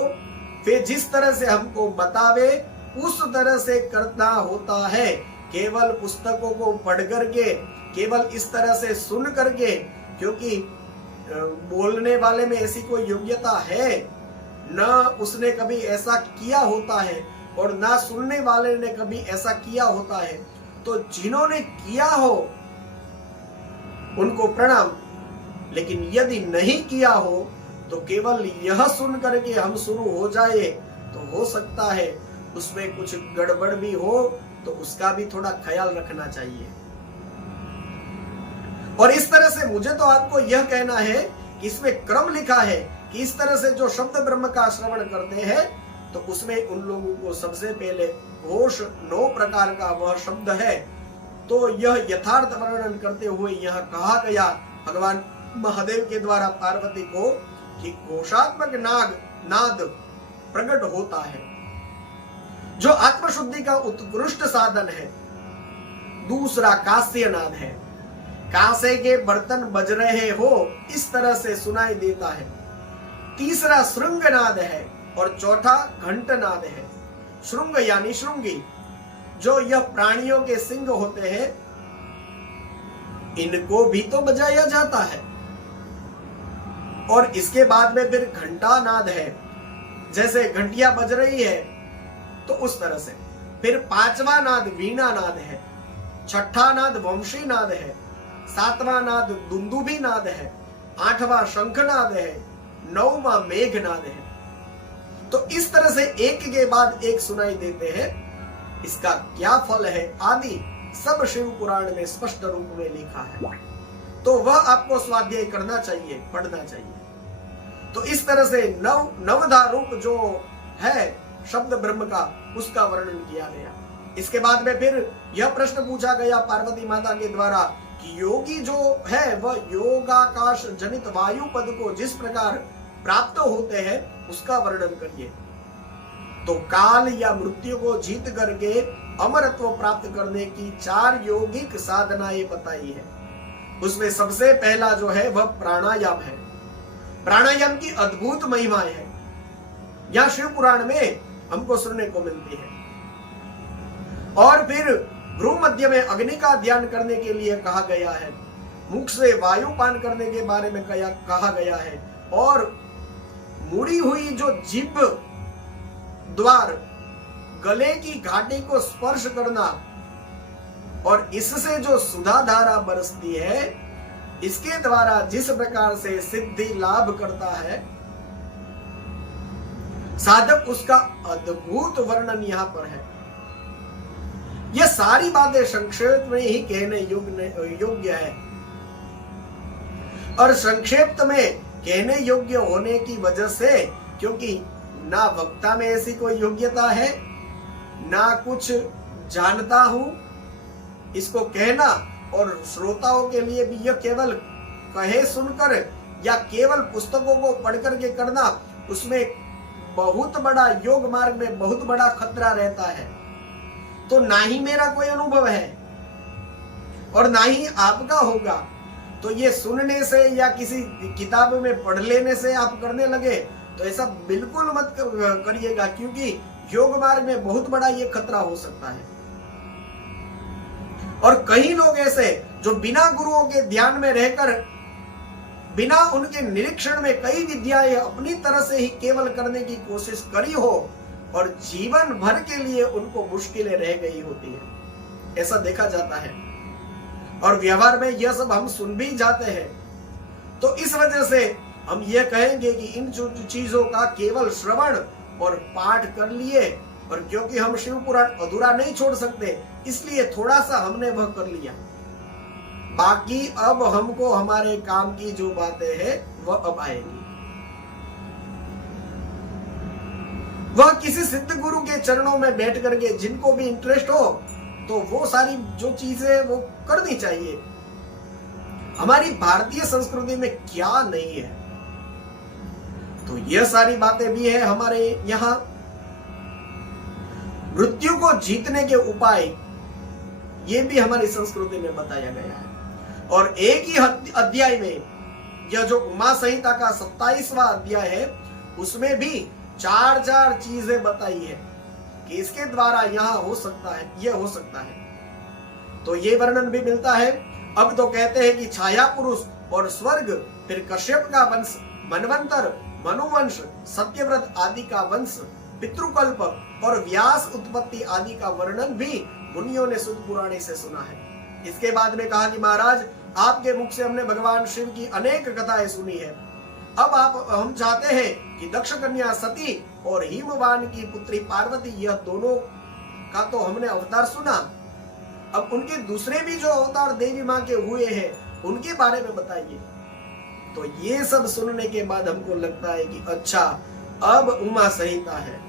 वे जिस तरह से हमको बतावे उस तरह से करना होता है। केवल पुस्तकों को पढ़ करके, केवल इस तरह से सुन करके, क्योंकि बोलने वाले में ऐसी कोई योग्यता है न, उसने कभी ऐसा किया होता है, और ना सुनने वाले ने कभी ऐसा किया होता है। तो जिन्होंने किया हो उनको प्रणाम, लेकिन यदि नहीं किया हो तो केवल यह सुन करके हम शुरू हो जाए तो हो सकता है उसमें कुछ गड़बड़ भी हो, तो उसका भी थोड़ा ख्याल रखना चाहिए। और इस तरह से मुझे तो आपको यह कहना है कि इसमें क्रम लिखा है कि इस तरह से जो शब्द ब्रह्म का श्रवण करते हैं तो उसमें उन लोगों को सबसे पहले घोष 9 प्रकार का वह शब्द है। तो यह यथार्थ वर्णन करते हुए यह कहा गया भगवान महादेव के द्वारा पार्वती को कि घोषात्मक नाद प्रकट होता है जो आत्मशुद्धि का उत्कृष्ट साधन है। दूसरा कांस्य नाद है, कांसे के बर्तन बज रहे हो इस तरह से सुनाई देता है। तीसरा श्रृंग नाद है और चौथा घंट नाद है। श्रृंग यानी श्रृंगी, जो यह प्राणियों के सिंग होते हैं, इनको भी तो बजाया जाता है। और इसके बाद में फिर घंटा नाद है, जैसे घंटियां बज रही है तो उस तरह से। फिर 5वां नाद वीणा नाद है, 6ठा नाद वंशी नाद है, 7वां नाद दुंदुभी नाद है, 8वां शंख नाद है, 9वां मेघ नाद है। तो इस तरह से एक के बाद एक सुनाई देते हैं। इसका क्या फल है आदि सब शिव पुराण में स्पष्ट रूप में लिखा है, तो वह आपको स्वाध्याय करना चाहिए, पढ़ना चाहिए। तो इस तरह से नवधा रूप जो है शब्द ब्रह्म का, उसका वर्णन किया गया। इसके बाद में फिर यह प्रश्न पूछा गया पार्वती माता के द्वारा कि योगी जो है वह योगाकाश जनित वायु पद को जिस प्रकार प्राप्त होते हैं उसका वर्णन करिए। तो काल या मृत्यु को जीत करके अमरत्व प्राप्त करने की 4 यौगिक साधनाएं बताई है। उसमें सबसे पहला जो है वह प्राणायाम है। प्राणायाम की अद्भुत महिमाएं है, यह शिव पुराण में हमको सुनने को मिलती है। और फिर भ्रू मध्य में अग्नि का ध्यान करने के लिए कहा गया है, मुख से वायु पान करने के बारे में कहा गया है, और मुड़ी हुई जो जिभ द्वार गले की घाटी को स्पर्श करना और इससे जो सुधा धारा बरसती है, इसके द्वारा जिस प्रकार से सिद्धि लाभ करता है साधक, उसका अद्भुत वर्णन यहां पर है। यह सारी बातें संक्षेप में ही कहने योग्य है, और संक्षेप में कहने योग्य होने की वजह से, क्योंकि ना वक्ता में ऐसी कोई योग्यता है, ना कुछ जानता हूं इसको कहना, और श्रोताओं के लिए भी यह केवल कहे सुनकर या केवल पुस्तकों को पढ़ करके करना, उसमें बहुत बड़ा योग मार्ग में बहुत बड़ा खतरा रहता है। तो ना ही मेरा कोई अनुभव है और ना ही आपका होगा। तो ये सुनने से या किसी किताब में पढ़ लेने से आप करने लगे तो ऐसा बिल्कुल मत करिएगा, क्योंकि योग मार्ग में बहुत बड़ा ये खतरा हो सकता है। और कई लोग ऐसे जो बिना गुरुओं के ध्यान में रहकर, बिना उनके निरीक्षण में कई विद्याएं अपनी तरह से ही केवल करने की कोशिश करी हो और जीवन भर के लिए उनको मुश्किलें रह गई होती है, ऐसा देखा जाता है। और व्यवहार में यह सब हम सुन भी जाते हैं। तो इस वजह से हम ये कहेंगे कि इन चीजों का केवल श्रवण और पाठ कर लिए, और क्योंकि हम शिव पुराण अधूरा नहीं छोड़ सकते इसलिए थोड़ा सा हमने वह कर लिया। बाकी अब हमको हमारे काम की जो बातें हैं वह अब आएगी। वह किसी सिद्ध गुरु के चरणों में बैठ करके जिनको भी इंटरेस्ट हो तो वो सारी जो चीजें वो करनी चाहिए। हमारी भारतीय संस्कृति में क्या नहीं है, तो यह सारी बातें भी है हमारे यहाँ। मृत्यु को जीतने के उपाय ये भी हमारी संस्कृति में बताया गया है। और एक ही अध्याय में यह जो उमा संहिता का 27वां अध्याय है उसमें भी 4 चीजें बताई है कि इसके द्वारा यहाँ हो सकता है, यह हो सकता है। तो ये वर्णन भी मिलता है। अब तो कहते हैं कि छाया पुरुष और स्वर्ग, फिर कश्यप का वंश, मनवंतर, मनुवंश, सत्यव्रत आदि का वंश, पितृकल्प और व्यास उत्पत्ति आदि का वर्णन भी मुनियों ने शुद्ध पुराणे से सुना है। इसके बाद में कहा कि महाराज आपके मुख से हमने भगवान शिव की अनेक कथाएं सुनी है। अब हम चाहते हैं कि दक्ष कन्या सती और हिमवान की पुत्री पार्वती, यह दोनों का तो हमने अवतार सुना, अब उनके दूसरे भी जो अवतार देवी माँ के हुए हैं उनके बारे में बताइए। तो ये सब सुनने के बाद हमको लगता है कि अच्छा अब उमा संहिता है,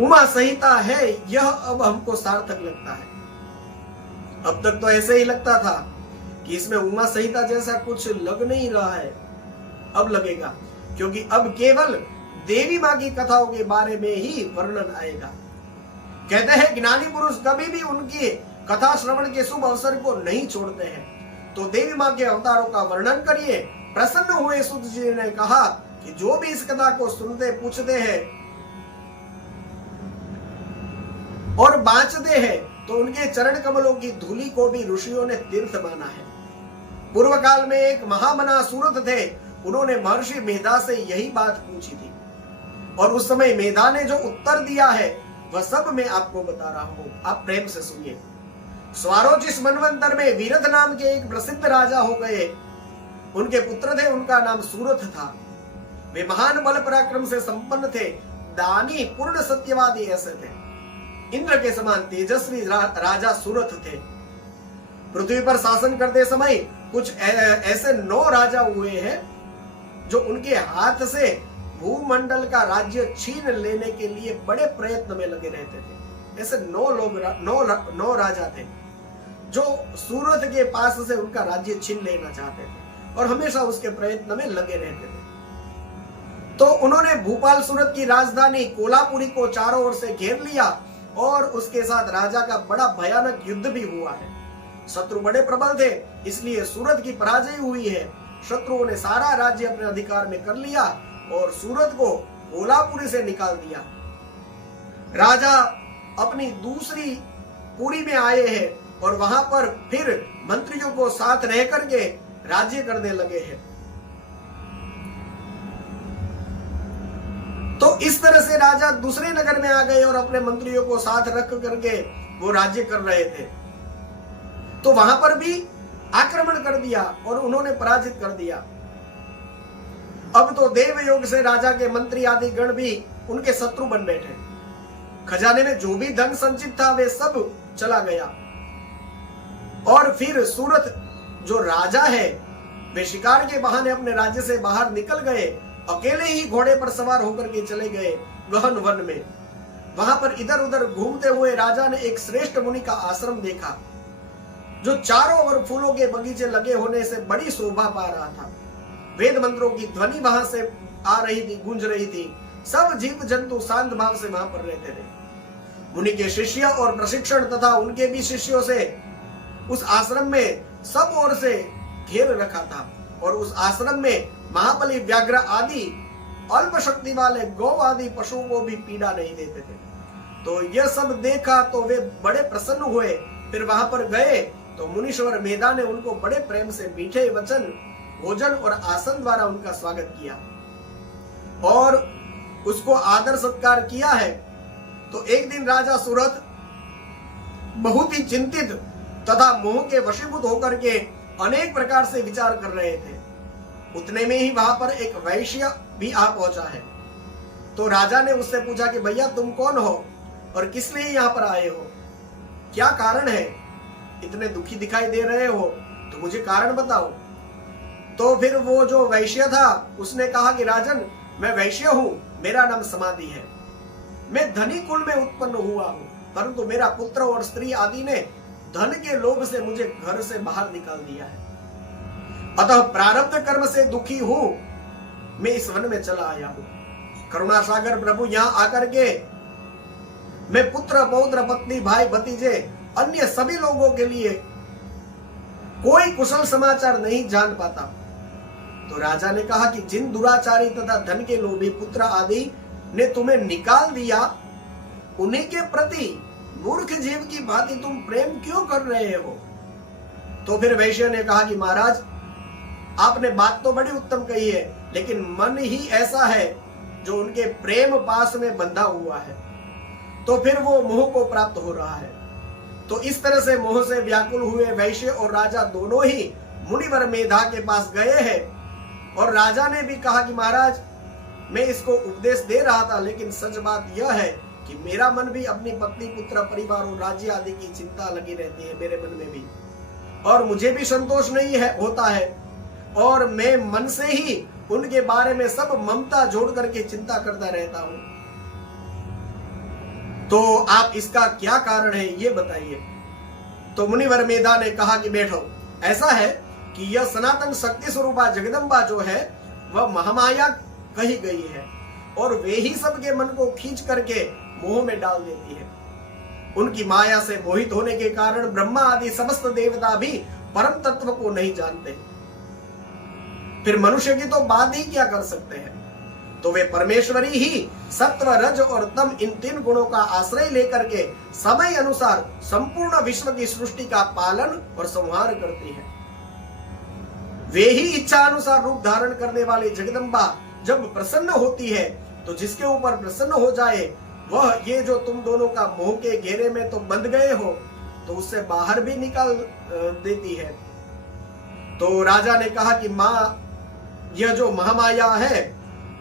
उमा संहिता है, यह अब हमको सार्थक लगता है। अब तक तो ऐसे ही लगता था कि इसमें उमा संहिता जैसा कुछ लग नहीं रहा है, अब लगेगा, क्योंकि अब केवल देवी माँ की कथाओं के बारे में ही वर्णन आएगा। कहते हैं ज्ञानी पुरुष कभी भी उनकी कथा श्रवण के शुभ अवसर को नहीं छोड़ते हैं। तो देवी माँ के अवतारों का वर्णन करिए। प्रसन्न हुए सूत जी ने कहा कि जो भी इस कथा को सुनते पूछते हैं और बांचते हैं तो उनके चरण कमलों की धूलि को भी ऋषियों ने तीर्थ माना है। पूर्व काल में एक महामना सूरत थे, उन्होंने महर्षि मेधा से यही बात पूछी थी और उस समय मेधा ने जो उत्तर दिया है वह सब मैं आपको बता रहा हूं, आप प्रेम से सुनिए। स्वारोचिष मनवंतर में वीरथ नाम के एक प्रसिद्ध राजा हो गए। उनके पुत्र थे, उनका नाम सूरथ था। वे महान बल पराक्रम से संपन्न थे, दानी, पूर्ण सत्यवादी ऐसे थे। इंद्र के समान तेजस्वी राजा सूरथ थे। पृथ्वी पर शासन करते समय कुछ ऐसे 9 राजा हुए हैं जो उनके हाथ से भूमंडल का राज्य छीन लेने के लिए बड़े प्रयत्न में लगे रहते थे। ऐसे 9 राजा थे जो सूरत के पास से उनका राज्य छीन लेना चाहते थे और हमेशा उसके प्रयत्न में लगे रहते थे। तो उन्होंने भूपाल सूरत की राजधानी कोल्हापुरी को चारों ओर से घेर लिया और उसके साथ राजा का बड़ा भयानक युद्ध भी हुआ है। शत्रु बड़े प्रबल थे, इसलिए सूरत की पराजय हुई है। शत्रुओं ने सारा राज्य अपने अधिकार में कर लिया और सूरत को कोल्हापुरी से निकाल दिया। राजा अपनी दूसरी पुरी में आए हैं और वहां पर फिर मंत्रियों को साथ रह करके राज्य करने लगे हैं। तो इस तरह से राजा दूसरे नगर में आ गए और अपने मंत्रियों को साथ रख करके वो राज्य कर रहे थे। तो वहां पर भी आक्रमण कर दिया और उन्होंने पराजित कर दिया। अब तो देव योग से राजा के मंत्री आदि गण भी उनके शत्रु बन बैठे। खजाने में जो भी धन संचित था वे सब चला गया और फिर सूरत जो राजा है वे शिकार के बहाने अपने राज्य से बाहर निकल गए। अकेले ही घोड़े पर सवार होकर के चले गए गहन वन में। वहां पर इधर उधर घूमते हुए राजा ने एक श्रेष्ठ मुनि का आश्रम देखा जो चारों ओर फूलों के बगीचे लगे होने से बड़ी शोभा पा रहा था। वेद मंत्रों की ध्वनि वहां से आ रही थी, गूंज रही थी। सब जीव जंतु शांत भाव से वहां पर रहते थे। मुनि के शिष्य और प्रशिक्षण तथा उनके भी शिष्यों से उस आश्रम में सब ओर से घेर रखा था और उस आश्रम में महाबली व्याघ्र आदि अल्प शक्ति वाले गौ आदि पशुओं को भी पीड़ा नहीं देते थे। तो यह सब देखा तो वे बड़े प्रसन्न हुए। फिर वहां पर गए तो मुनीश्वर मेधा ने उनको बड़े प्रेम से मीठे वचन, भोजन और आसन द्वारा उनका स्वागत किया और उसको आदर सत्कार किया है। तो एक दिन राजा सुरथ बहुत ही चिंतित तथा मोह के वशीभूत होकर के अनेक प्रकार से विचार कर रहे थे। उतने में ही वहां पर एक वैश्य भी आ पहुंचा है। तो राजा ने उससे पूछा कि भैया तुम कौन हो और किस लिए यहाँ पर आए हो, क्या कारण है, इतने दुखी दिखाई दे रहे हो, तो मुझे कारण बताओ। तो फिर वो जो वैश्य था उसने कहा कि राजन, मैं वैश्य हूं, मेरा नाम समाधि है, मैं धनी कुल में उत्पन्न हुआ हूं, परंतु मेरा पुत्र और स्त्री आदि ने धन के लोभ से मुझे घर से बाहर निकाल दिया है, अतः प्रारब्ध कर्म से दुखी हूं, मैं इस वन में चला आया हूं। करुणा सागर प्रभु यहाँ आकर के मैं पुत्र, पौत्र, पत्नी, भाई, भतीजे, अन्य सभी लोगों के लिए कोई कुशल समाचार नहीं जान पाता। तो राजा ने कहा कि जिन दुराचारी तथा धन के लोभी पुत्र आदि ने तुम्हें निकाल दिया, उन्हीं के प्रति मूर्ख जीव की भांति तुम प्रेम क्यों कर रहे हो। तो फिर वैश्य ने कहा कि महाराज, आपने बात तो बड़ी उत्तम कही है, लेकिन मन ही ऐसा है जो उनके प्रेम पास में बंधा हुआ है, तो फिर वो मोह को प्राप्त हो रहा है। तो इस तरह से मोह से व्याकुल हुए वैश्य और राजा दोनों ही मुनिवर मेधा के पास गए हैं। और राजा ने भी कहा कि महाराज, मैं इसको उपदेश दे रहा था, लेकिन सच बात यह है कि मेरा मन भी अपनी पत्नी, पुत्र, परिवार और राज्य आदि की चिंता लगी रहती है मेरे मन में भी, और मुझे भी संतोष नहीं है होता है, और मैं मन से ही उनके बारे में सब ममता जोड़ करके चिंता करता रहता हूं। तो आप इसका क्या कारण है ये बताइए। तो मुनिवर मेधा ने कहा कि बैठो, ऐसा है कि यह सनातन शक्ति स्वरूपा जगदम्बा जो है वह महामाया कही गई है, और वे ही सबके मन को खींच करके मोह में डाल देती है। उनकी माया से मोहित होने के कारण ब्रह्मा आदि समस्त देवता भी परम तत्व को नहीं जानते। फिर मनुष्य की तो बात ही क्या कर सकते हैं। तो वे परमेश्वरी ही सत्व, रज और तम इन तीन गुणों का आश्रय लेकर के समय अनुसार संपूर्ण विश्व की सृष्टि का पालन और संहार करती है। वे ही इच्छा अनुसार रूप धारण करने वाली जगदम्बा जब प्रसन्न होती है तो जिसके ऊपर प्रसन्न हो जाए वह, ये जो तुम दोनों का मोह के घेरे में तो बंध गए हो, तो उससे बाहर भी निकाल देती है। तो राजा ने कहा कि माँ, यह जो महामाया है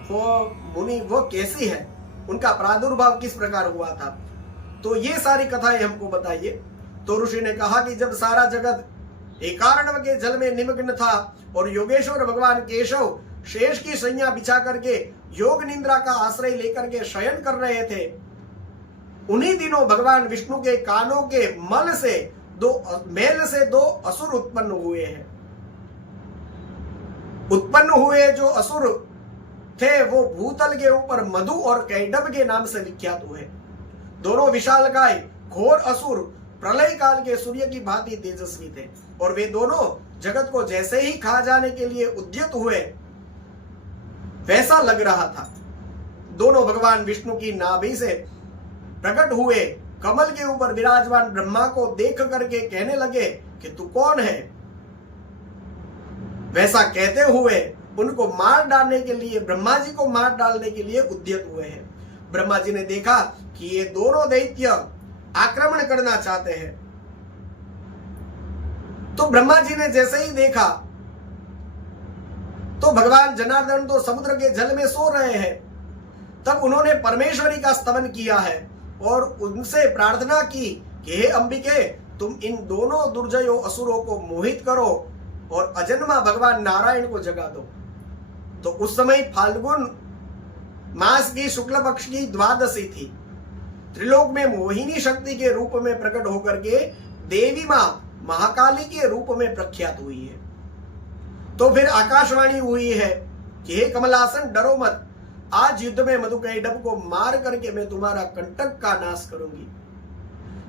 वो मुनि वो कैसी है, उनका प्रादुर्भाव किस प्रकार हुआ था, तो ये सारी कथाएं हमको बताइए। तो ऋषि ने कहा कि जब सारा जगत एकारणव के जल में निमग्न था और योगेश्वर भगवान केशव शेष की शैया बिछा करके योग निद्रा का आश्रय लेकर के शयन कर रहे थे, उन्हीं दिनों भगवान विष्णु के कानों के मल से दो असुर उत्पन्न हुए हैं। उत्पन्न हुए जो असुर थे वो भूतल के ऊपर मधु और कैडब के नाम से विख्यात हुए। दोनों विशालकाय घोर असुर प्रलय काल के सूर्य की भांति तेजस्वी थे, और वे दोनों जगत को जैसे ही खा जाने के लिए उद्यत हुए वैसा लग रहा था। दोनों भगवान विष्णु की नाभि से प्रकट हुए, कमल के ऊपर विराजमान ब्रह्मा को देख करके कहने लगे कि तू कौन है। वैसा कहते हुए उनको मार डालने के लिए, ब्रह्मा जी को मार डालने के लिए उद्यत हुए हैं। ब्रह्मा जी ने देखा कि ये दोनों दैत्य आक्रमण करना चाहते हैं। तो ब्रह्मा जी ने जैसे ही देखा तो भगवान जनार्दन तो समुद्र के जल में सो रहे हैं। तब उन्होंने परमेश्वरी का स्तवन किया है और उनसे प्रार्थना की कि हे अंबिके, तुम इन दोनों दुर्जयों असुरों को मोहित करो और अजन्मा भगवान नारायण को जगा दो। तो उस समय फाल्गुन मास की शुक्ल पक्ष की द्वादशी थी। त्रिलोक में मोहिनी शक्ति के रूप में प्रकट होकर के देवी मां महाकाली के रूप में प्रख्यात हुई है। तो फिर आकाशवाणी हुई है कि हे कमलासन, डरो मत, आज युद्ध में मधुकैडब को मार करके मैं तुम्हारा कंटक का नाश करूंगी।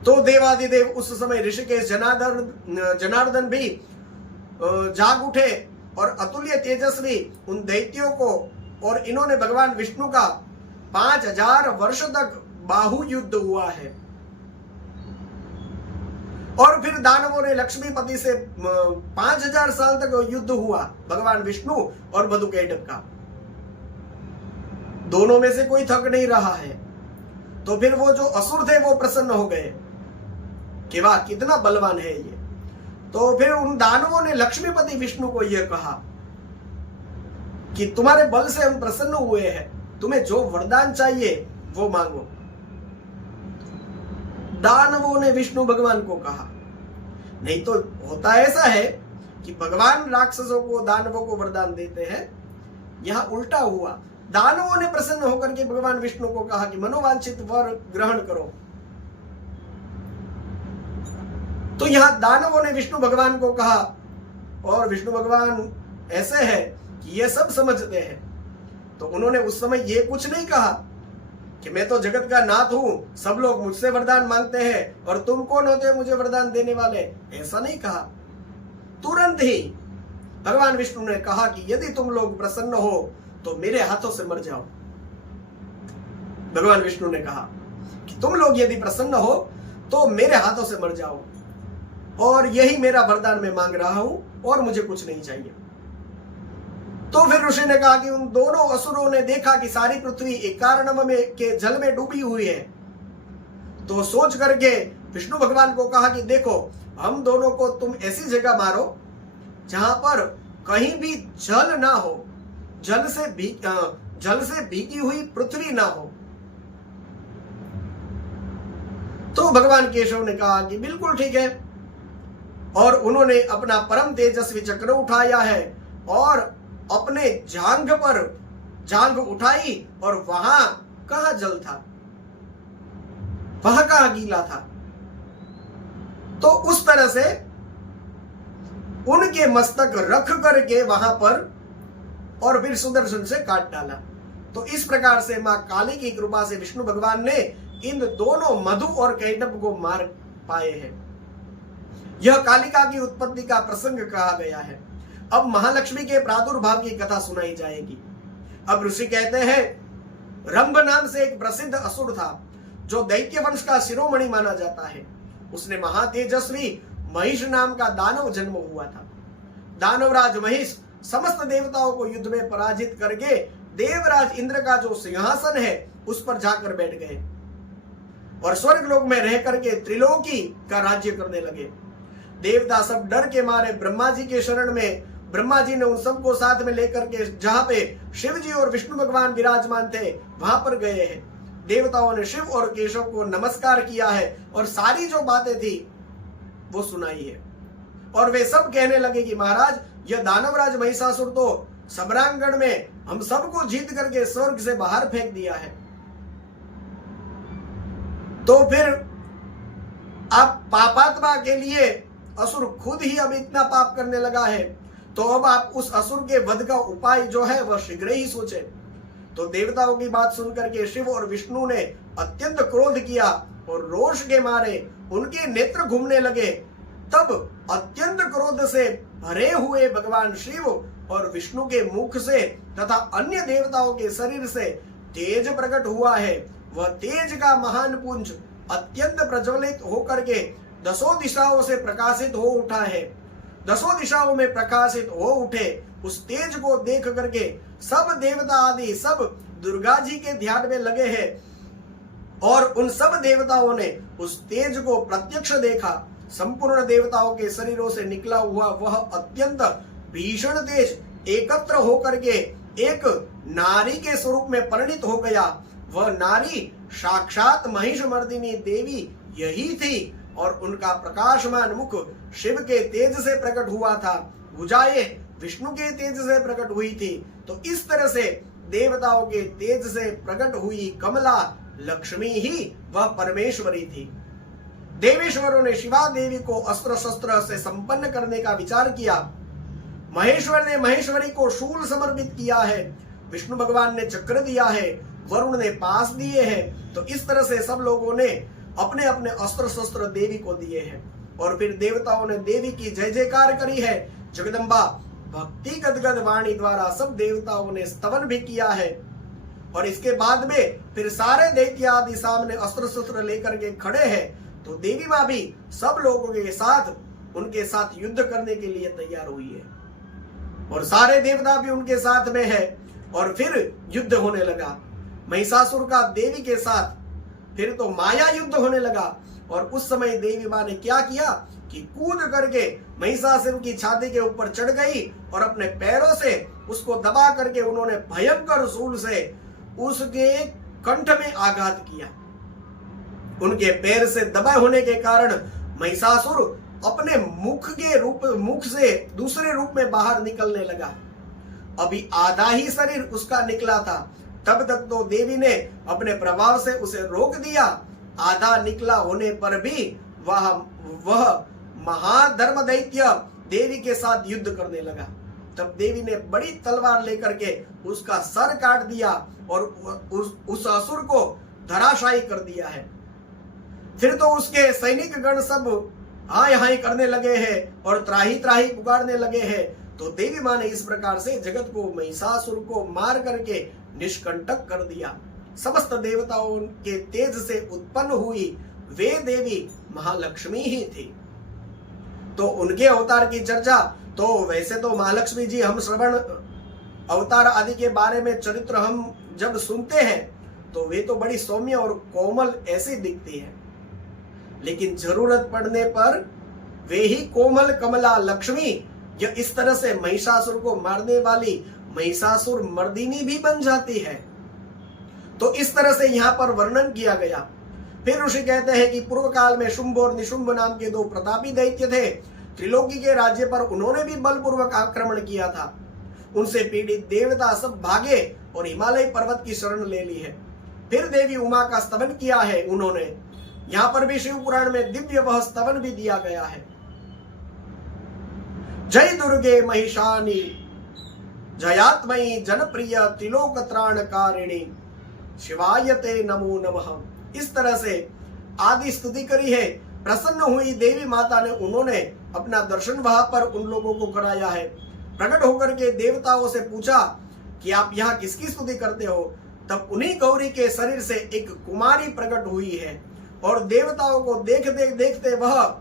तो देवादिदेव उस समय ऋषिकेश जनार्दन भी जाग उठे और अतुल्य तेजस्वी उन दैत्यों को, और इन्होंने भगवान विष्णु का 5000 वर्ष तक बाहु युद्ध हुआ है। और फिर दानवों ने लक्ष्मीपति से 5000 साल तक युद्ध हुआ भगवान विष्णु और मधुकैटभ का। दोनों में से कोई थक नहीं रहा है। तो फिर वो जो असुर थे वो प्रसन्न हो गए कि वाह कितना बलवान है ये। तो फिर उन दानवों ने लक्ष्मीपति विष्णु को यह कहा कि तुम्हारे बल से हम प्रसन्न हुए हैं, तुम्हें जो वरदान चाहिए वो मांगो। दानवों ने विष्णु भगवान को कहा। नहीं तो होता ऐसा है कि भगवान राक्षसों को दानवों को वरदान देते हैं, यहां उल्टा हुआ। दानवों ने प्रसन्न होकर के भगवान विष्णु को कहा कि मनोवांछित वर ग्रहण करो। तो यहां दानवों ने विष्णु भगवान को कहा, और विष्णु भगवान ऐसे है कि ये सब समझते हैं। तो उन्होंने उस समय ये कुछ नहीं कहा कि मैं तो जगत का नाथ हूं, सब लोग मुझसे वरदान मांगते हैं और तुम कौन होते हो मुझे वरदान देने वाले, ऐसा नहीं कहा। तुरंत ही भगवान विष्णु ने कहा कि यदि तुम लोग प्रसन्न हो तो मेरे हाथों से मर जाओ। भगवान विष्णु ने कहा कि तुम लोग यदि प्रसन्न हो तो मेरे हाथों से मर जाओ, और यही मेरा वरदान मैं मांग रहा हूं और मुझे कुछ नहीं चाहिए। तो फिर ऋषि ने कहा कि उन दोनों असुरों ने देखा कि सारी पृथ्वी एक कारणम में के जल में डूबी हुई है। तो सोच करके विष्णु भगवान को कहा कि देखो हम दोनों को तुम ऐसी जगह मारो जहां पर कहीं भी जल ना हो, जल से भीगी हुई पृथ्वी ना हो। तो भगवान केशव ने कहा कि बिल्कुल ठीक है, और उन्होंने अपना परम तेजस्वी चक्र उठाया है और अपने जांघ पर जांघ उठाई, और वहां कहां जल था, वहां कहां गीला था। तो उस तरह से उनके मस्तक रख करके वहां पर, और फिर सुदर्शन से काट डाला। तो इस प्रकार से मां काली की कृपा से विष्णु भगवान ने इन दोनों मधु और कैटभ को मार पाए हैं। यह कालिका की उत्पत्ति का प्रसंग कहा गया है। अब महालक्ष्मी के प्रादुर्भाव की कथा सुनाई जाएगी। अब ऋषि कहते हैं, रंभ नाम से एक प्रसिद्ध असुर था जो दैत्य वंश का शिरोमणि माना जाता है। उसने महातेजस्वी महिष नाम का दानव जन्म हुआ था। दानवराज महिष समस्त देवताओं को युद्ध में पराजित करके देवराज इंद्र का जो सिंहासन है उस पर जाकर बैठ गए और स्वर्ग लोक में रह करके त्रिलोकी का राज्य करने लगे। देवता सब डर के मारे ब्रह्मा जी के शरण में, ब्रह्मा जी ने उन सबको साथ में लेकर के जहां पे शिव जी और विष्णु भगवान विराजमान थे वहां पर गए हैं। देवताओं ने शिव और केशव को नमस्कार किया है और सारी जो बातें थी वो सुनाई है। और वे सब कहने लगे कि महाराज यह दानवराज महिषासुर तो सम्रांगण में हम सबको जीत करके स्वर्ग से बाहर फेंक दिया है। तो फिर आप पापात्मा के लिए असुर खुद ही अब इतना पाप करने लगा है, तो अब आप उस असुर के वध का उपाय जो है वह शीघ्र ही सोचे। तो देवताओं की बात सुनकर के शिव और विष्णु ने अत्यंत क्रोध किया और रोष के मारे उनके नेत्र घूमने लगे। तब अत्यंत क्रोध से भरे हुए भगवान शिव और विष्णु के मुख से तथा अन्य देवताओं के शरीर से तेज प्रकट हुआ है। वह तेज का महान पुंज अत्यंत प्रज्वलित होकर के दसों दिशाओं से प्रकाशित हो उठा है। दसों दिशाओं में प्रकाशित हो उठे उस तेज को देख करके सब देवता आदि सब दुर्गा जी के ध्यान में लगे हैं और उन सब देवताओं ने उस तेज को प्रत्यक्ष देखा। संपूर्ण देवताओं के शरीरों से निकला हुआ वह अत्यंत भीषण तेज एकत्र होकर के एक नारी के स्वरूप में परिणित हो गया। वह नारी साक्षात महिषमर्दिनी देवी यही थी और उनका प्रकाशमान मुख शिव के तेज से प्रकट हुआ था, भुजाएं विष्णु के तेज से प्रकट हुई थी। तो इस तरह से देवताओं के तेज से प्रकट हुई कमला लक्ष्मी ही वह परमेश्वरी थी। देवेश्वरों ने शिवा देवी को अस्त्र शस्त्र से संपन्न करने का विचार किया। महेश्वर ने महेश्वरी को शूल समर्पित किया है, विष्णु भगवान ने चक्र दिया है, वरुण ने पास दिए हैं। तो इस तरह से सब लोगों ने अपने अपने अस्त्र शस्त्र देवी को दिए हैं। और फिर देवताओं ने देवी की जय जयकार करी है। जगदम्बा भक्ति गदगद वाणी द्वारा सब देवताओं ने स्तवन भी किया है। और इसके बाद में फिर सारे दैत्य आदि सामने अस्त्र शस्त्र लेकर के खड़े हैं। तो देवी माँ भी सब लोगों के साथ उनके साथ युद्ध करने के लिए तैयार हुई है और सारे देवता भी उनके साथ में है। और फिर युद्ध होने लगा महिषासुर का देवी के साथ। फिर तो माया युद्ध होने लगा। और उस समय देवी माँ ने क्या किया कि कूद करके महिषासुर की छाती के ऊपर चढ़ गई और अपने पैरों से उसको दबा करके उन्होंने भयंकर शूल से उसके कंठ में आघात किया। उनके पैर से दबाए होने के कारण महिषासुर अपने मुख से दूसरे रूप में बाहर निकलने लगा। अभी आधा ही शरीर उसका निकला था, तब तक तो देवी ने अपने प्रभाव से उसे रोक दिया। आधा निकला होने पर भी वह महाधर्म दैत्य देवी के साथ युद्ध करने लगा। तब देवी ने बड़ी तलवार लेकर के उसका सर काट दिया और उस असुर को धराशायी कर दिया है। फिर तो उसके सैनिक गण सब हाय हाय करने लगे हैं और त्राही त्राही पुकारने लगे हैं। तो देवी माँ ने इस प्रकार से जगत को महिषासुर को मार करके निष्कंटक कर दिया। समस्त देवताओं के तेज से उत्पन्न हुई वे देवी महालक्ष्मी ही थी। तो उनके अवतार की चर्चा तो वैसे तो महालक्ष्मी जी हम श्रवण अवतार आदि के बारे में चरित्र हम जब सुनते हैं तो वे तो बड़ी सौम्य और कोमल ऐसी दिखती है, लेकिन जरूरत पड़ने पर वे ही कोमल कमला लक्ष्मी या इस तरह से महिषासुर को मारने वाली महिषासुर मर्दिनी भी बन जाती है। तो इस तरह से यहाँ पर वर्णन किया गया। फिर ऋषि कहते हैं कि पूर्व काल में शुंभ और निशुंभ नाम के दो प्रतापी दैत्य थे। त्रिलोकी के राज्य पर उन्होंने भी बलपूर्वक आक्रमण किया था। उनसे पीड़ित देवता सब भागे और हिमालय पर्वत की शरण ले ली है। फिर देवी उमा का स्तवन किया है उन्होंने। यहाँ पर भी शिव पुराण में दिव्य वह स्तवन भी दिया गया है। जय दुर्गे महिषानी जयात्मयी जनप्रिय त्रिलोक त्राणकारिणी शिवायते नमो नमः। इस तरह से आदि स्तुति करी है। प्रसन्न हुई देवी माता ने उन्होंने अपना दर्शन वहां पर उन लोगों को कराया है। प्रकट होकर के देवताओं से पूछा कि आप यहाँ किसकी स्तुति करते हो। तब उन्हीं गौरी के शरीर से एक कुमारी प्रकट हुई है और देवताओं को देखते वह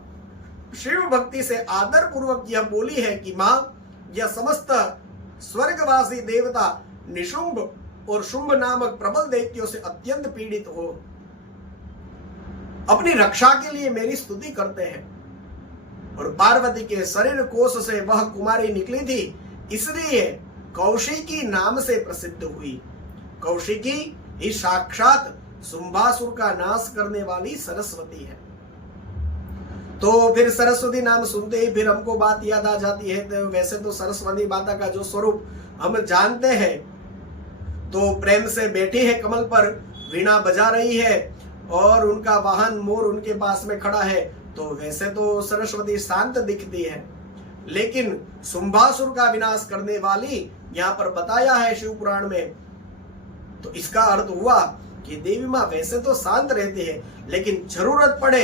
शिव भक्ति से आदर पूर्वक यह बोली है कि मां, यह समस्त स्वर्गवासी देवता निशुंभ और शुंभ नामक प्रबल दैत्यों से अत्यंत पीड़ित हो अपनी रक्षा के लिए मेरी स्तुति करते हैं। और पार्वती के शरीर कोश से वह कुमारी निकली थी, इसलिए कौशिकी नाम से प्रसिद्ध हुई। कौशिकी ही साक्षात शुंभासुर का नाश करने वाली सरस्वती है। तो फिर सरस्वती नाम सुनते ही फिर हमको बात याद आ जाती है। तो वैसे तो सरस्वती माता का जो स्वरूप हम जानते हैं, तो प्रेम से बैठी है कमल पर, वीणा बजा रही है और उनका वाहन मोर उनके पास में खड़ा है। तो वैसे तो सरस्वती शांत दिखती है, लेकिन शुंभासुर का विनाश करने वाली यहाँ पर बताया है शिव पुराण में। तो इसका अर्थ हुआ कि देवी माँ वैसे तो शांत रहती है, लेकिन जरूरत पड़े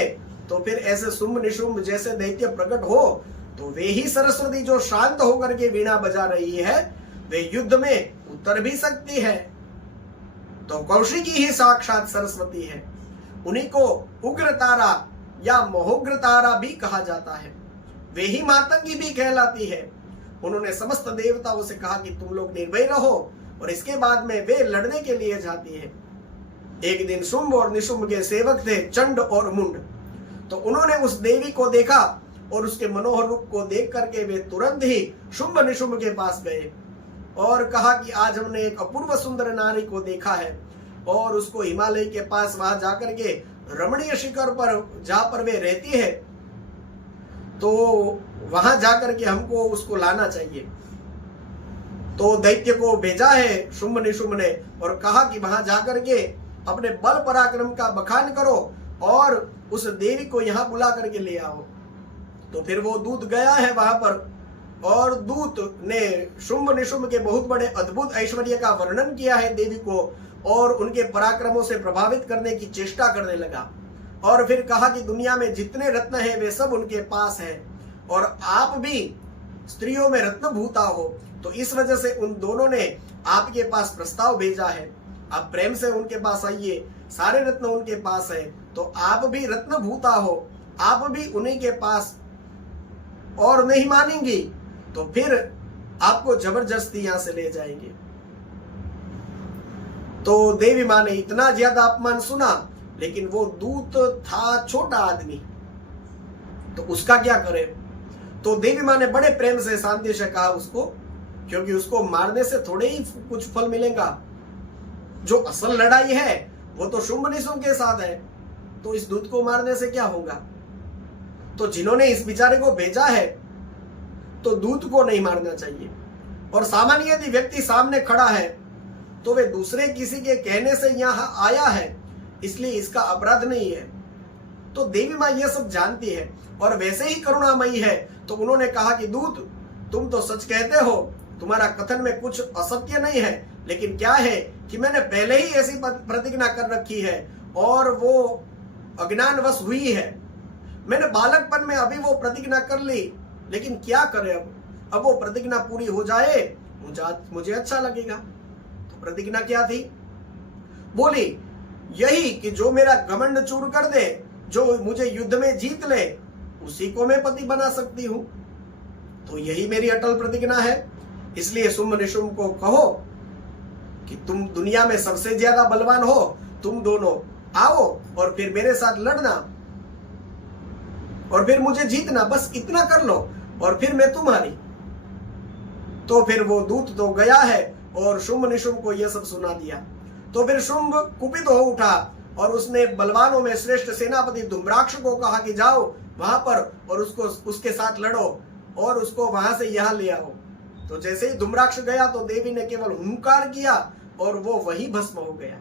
तो फिर ऐसे शुंभ निशुंभ जैसे दैत्य प्रकट हो तो वे ही सरस्वती जो शांत होकर के वीणा बजा रही है, वे युद्ध में उतर भी सकती है। तो कौशिकी ही साक्षात सरस्वती है। उन्हीं को उग्र तारा या मोहोग्र तारा भी कहा जाता है। वे ही मातंगी भी कहलाती है। उन्होंने समस्त देवताओं से कहा कि तुम लोग निर्भय रहो, और इसके बाद में वे लड़ने के लिए जाती है। एक दिन शुंभ और निशुंभ के सेवक थे चंड और मुंड। तो उन्होंने उस देवी को देखा और उसके मनोहर रूप को देख करके वे तुरंत ही शुंभ निशुंभ के पास गए और कहा कि आज हमने एक अपूर्व सुंदर नारी को देखा है और उसको हिमालय के पास वहां जाकर के रमणीय शिखर पर जहां पर वे रहती है, तो वहां जाकर के हमको उसको लाना चाहिए। तो दैत्य को भेजा है शुंभ निशुंभ ने और कहा कि वहां जाकर के अपने बल पराक्रम का बखान करो और उस देवी को यहाँ बुला करके ले आओ। तो फिर वो दूत गया है वहां पर और दूत ने शुंभ निशुंभ के बहुत बड़े अद्भुत ऐश्वर्य का वर्णन किया है देवी को और उनके पराक्रमों से प्रभावित करने की चेष्टा करने लगा। और फिर कहा कि दुनिया में जितने रत्न हैं वे सब उनके पास है और आप भी स्त्रियों में रत्न भूता हो, तो इस वजह से उन दोनों ने आपके पास प्रस्ताव भेजा है। आप प्रेम से उनके पास आइए, सारे रत्न उनके पास है, तो आप भी रत्न भूता हो, आप भी उन्हीं के पास, और नहीं मानेंगी तो फिर आपको जबरदस्ती यहां से ले जाएंगे। तो देवी माँ ने इतना ज्यादा अपमान सुना, लेकिन वो दूत था छोटा आदमी, तो उसका क्या करे। तो देवी माँ ने बड़े प्रेम से शांति से कहा उसको, क्योंकि उसको मारने से थोड़े ही कुछ फल मिलेगा, जो असल लड़ाई है वो तो शुंभ निशुंभ के साथ है, तो इस दूत को मारने से क्या होगा। तो जिन्होंने इस बेचारे को भेजा है तो दूत को नहीं मारना चाहिए। और सामान्य यदि व्यक्ति सामने खड़ा है तो वे दूसरे किसी के कहने से यहां आया है, इसलिए इसका अपराध नहीं है। तो देवी माँ यह सब जानती है और वैसे ही करुणामयी है, तो उन्होंने कहा कि दूत, तुम तो सच कहते हो, तुम्हारा कथन में कुछ असत्य नहीं है, लेकिन क्या है कि मैंने पहले ही ऐसी प्रतिज्ञा कर रखी है और वो अज्ञानवश हुई है। मैंने बालकपन में अभी वो प्रतिज्ञा कर ली, लेकिन क्या करे, अब वो प्रतिज्ञा पूरी हो जाए मुझे अच्छा लगेगा। तो प्रतिज्ञा क्या थी? बोली यही कि जो मेरा घमंड चूर कर दे, जो मुझे युद्ध में जीत ले, उसी को मैं पति बना सकती हूं। तो यही मेरी अटल प्रतिज्ञा है। इसलिए शुंभ निशुंभ को कहो कि तुम दुनिया में सबसे ज्यादा बलवान हो, तुम दोनों आओ और फिर मेरे साथ लड़ना और फिर मुझे जीतना, बस इतना कर लो और फिर मैं तुम्हारी। तो फिर वो दूत तो गया है और शुंभ निशुंभ को यह सब सुना दिया। तो फिर शुंभ कुपित हो उठा और उसने बलवानों में श्रेष्ठ सेनापति धूम्राक्ष को कहा कि जाओ वहां पर और उसके साथ लड़ो और उसको वहां से यहां ले आओ। तो जैसे ही धूम्राक्ष गया तो देवी ने केवल हुंकार किया और वो वही भस्म हो गया।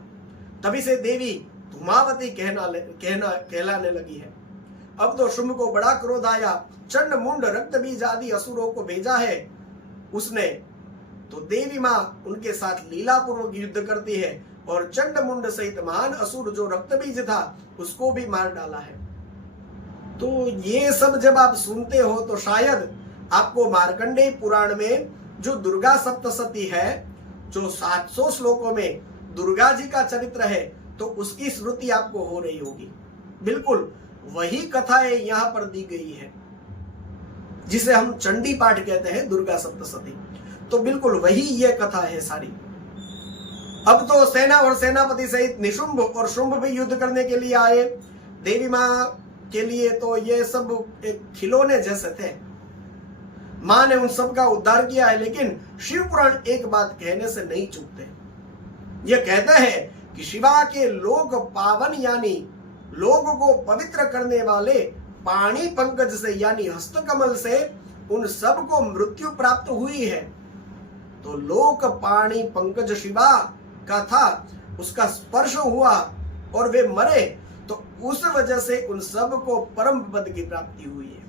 तभी से देवी धूमावती कहलाने लगी है। अब तो शुंभ को बड़ा क्रोध आया, चंड मुंड रक्त बीज आदि असुरों को भेजा है उसने। तो देवी माँ उनके साथ लीला पूर्वक युद्ध करती है और चंड मुंड सहित महान असुर जो रक्त बीज था उसको भी मार डाला है। तो ये सब जब आप सुनते हो तो शायद आपको मार्कंडेय पुराण में जो दुर्गा सप्तशती है, जो 700 श्लोकों में दुर्गा जी का चरित्र है, तो उसकी स्मृति आपको हो रही होगी। बिल्कुल वही कथाएं यहां पर दी गई है, जिसे हम चंडी पाठ कहते हैं, दुर्गा सप्तशती। तो बिल्कुल वही ये कथा है सारी। अब तो सेना और सेनापति सहित निशुंभ और शुंभ भी युद्ध करने के लिए आए। देवी माँ के लिए तो ये सब एक खिलौने जैसे थे। माँ ने उन सब का उद्धार किया है, लेकिन शिव पुराण एक बात कहने से नहीं चूकते। ये कहते हैं कि शिवा के लोक पावन यानी लोगों को पवित्र करने वाले पाणी पंकज से यानी हस्तकमल से उन सब को मृत्यु प्राप्त हुई है। तो लोक पाणी पंकज शिवा का था, उसका स्पर्श हुआ और वे मरे, तो उस वजह से उन सब को परम पद की प्राप्ति हुई है।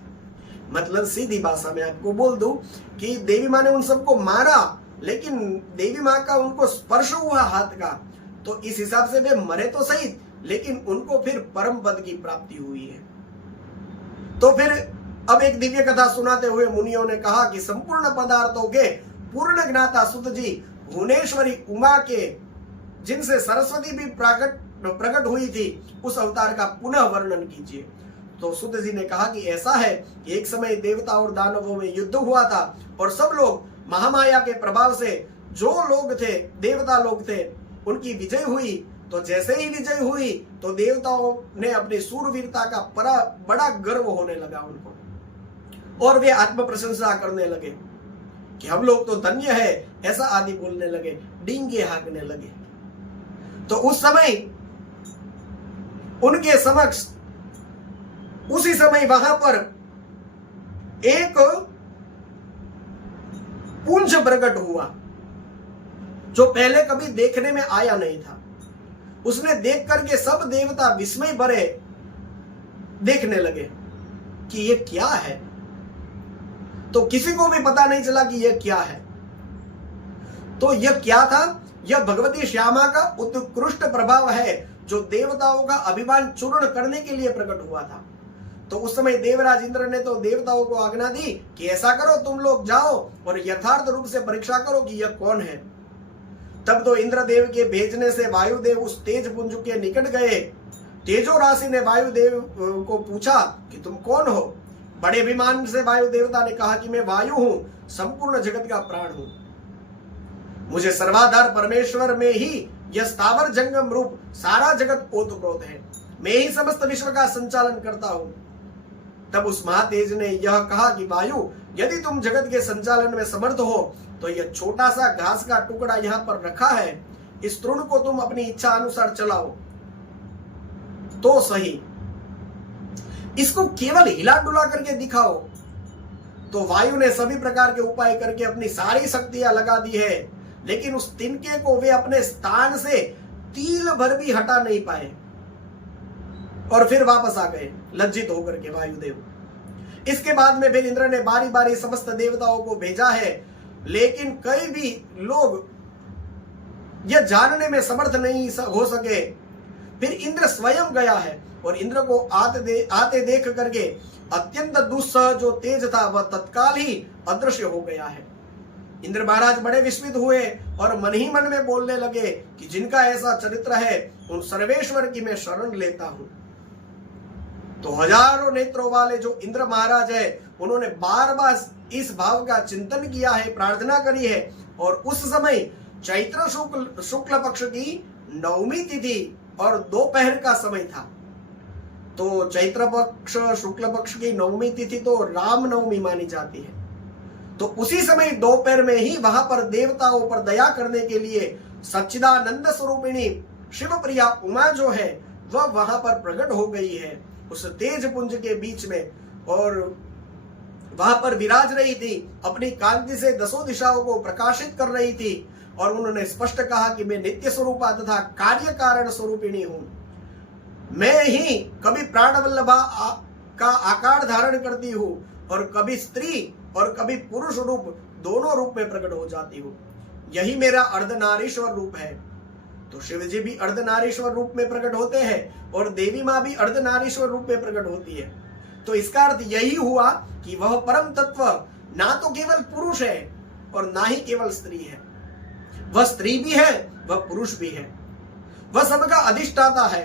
मतलब सीधी भाषा में आपको बोल दूं कि देवी माँ ने उन सबको मारा, लेकिन देवी माँ का उनको स्पर्श हुआ हाथ का, तो इस हिसाब से वे मरे तो सही, लेकिन उनको फिर परम पद की प्राप्ति हुई है। तो फिर अब एक दिव्य कथा सुनाते हुए मुनियों ने कहा कि संपूर्ण पदार्थों के पूर्ण ज्ञाता सुत जी भुवनेश्वरी उमा के, जिनसे सरस्वती भी प्रकट हुई थी, उस अवतार का पुनः वर्णन कीजिए। तो सुत जी ने कहा कि ऐसा है कि एक समय देवता और दानवों में युद्ध हुआ था और सब लोग महामाया के प्रभाव से, जो लोग थे देवता लोग थे, उनकी विजय हुई। तो जैसे ही विजय हुई तो देवताओं ने अपनी सूरवीरता का बड़ा गर्व होने लगा उनको, और वे आत्म प्रशंसा करने लगे कि हम लोग तो धन्य है, ऐसा आदि बोलने लगे, डींगे हाँकने लगे। तो उस समय उनके समक्ष उसी समय वहां पर एक पुंज प्रकट हुआ, जो पहले कभी देखने में आया नहीं था। उसने देख करके सब देवता विस्मय भरे देखने लगे कि ये क्या है। तो किसी को भी पता नहीं चला कि यह क्या है। तो यह क्या था? यह भगवती श्यामा का उत्कृष्ट प्रभाव है, जो देवताओं का अभिमान चूर्ण करने के लिए प्रकट हुआ था। तो उस समय देवराज इंद्र ने तो देवताओं को आज्ञा दी कि ऐसा करो, तुम लोग जाओ और यथार्थ रूप से परीक्षा करो कि यह कौन है। तब तो इंद्रदेव के भेजने से वायुदेव उस तेज पुंज के निकट गए। तेजो राशि ने वायुदेव को पूछा कि तुम कौन हो। बड़े अभिमान से वायु देवता ने कहा कि मैं वायु हूं, संपूर्ण जगत का प्राण हूं। मुझे सर्वाधार परमेश्वर में ही यह स्थावर जंगम रूप सारा जगत ओतप्रोत है। मैं ही समस्त विश्व का संचालन करता हूं। तब उस महातेज ने यह कहा कि वायु, यदि तुम जगत के संचालन में समर्थ हो तो यह छोटा सा घास का टुकड़ा यहाँ पर रखा है, इस तृण को तुम अपनी इच्छा अनुसार चलाओ तो सही, इसको केवल हिला डुला करके दिखाओ। तो वायु ने सभी प्रकार के उपाय करके अपनी सारी शक्तियां लगा दी है, लेकिन उस तिनके को वे अपने स्थान से तील भर भी हटा नहीं पाए और फिर वापस आ गए लज्जित होकर के वायुदेव। इसके बाद में फिर इंद्र ने बारी बारी समस्त देवताओं को भेजा है, लेकिन कई भी लोग यह जानने में समर्थ नहीं हो सके। फिर इंद्र स्वयं गया है और इंद्र को आते देख करके अत्यंत दुस्सह जो तेज था वह तत्काल ही अदृश्य हो गया है। इंद्र महाराज बड़े विस्मित हुए और मन ही मन में बोलने लगे कि जिनका ऐसा चरित्र है उन सर्वेश्वर की मैं शरण लेता हूं। तो हजारों नेत्रों वाले जो इंद्र महाराज है उन्होंने बार बार इस भाव का चिंतन किया है, प्रार्थना करी है। और उस समय चैत्र शुक्ल पक्ष की 9वीं तिथि और दोपहर का समय था। तो चैत्र पक्ष शुक्ल पक्ष की 9वीं तिथि तो राम नवमी मानी जाती है। तो उसी समय दोपहर में ही वहां पर देवताओं पर दया करने के लिए सच्चिदानंद स्वरूपिणी शिव प्रिया उमा जो है वह वहां पर प्रकट हो गई है उस तेज पुंज के बीच में, और वहां पर विराज रही थी, अपनी कांति से दसों दिशाओं को प्रकाशित कर रही थी। और उन्होंने स्पष्ट कहा कि मैं नित्य स्वरूपा तथा कार्य कारण स्वरूपिणी हूं। मैं ही कभी प्राणवल्लभा का आकार धारण करती हूं और कभी स्त्री और कभी पुरुष रूप दोनों रूप में प्रकट हो जाती हूं। यही मेरा अर्धनारीश्वर रूप है। तो शिव जी भी अर्धनारीश्वर रूप में प्रकट होते हैं और देवी माँ भी अर्धनारीश्वर रूप में प्रकट होती है। तो इसका अर्थ यही हुआ कि वह परम तत्व ना तो केवल पुरुष है और ना ही केवल स्त्री है, वह स्त्री भी है, वह पुरुष भी है, वह सबका अधिष्ठाता है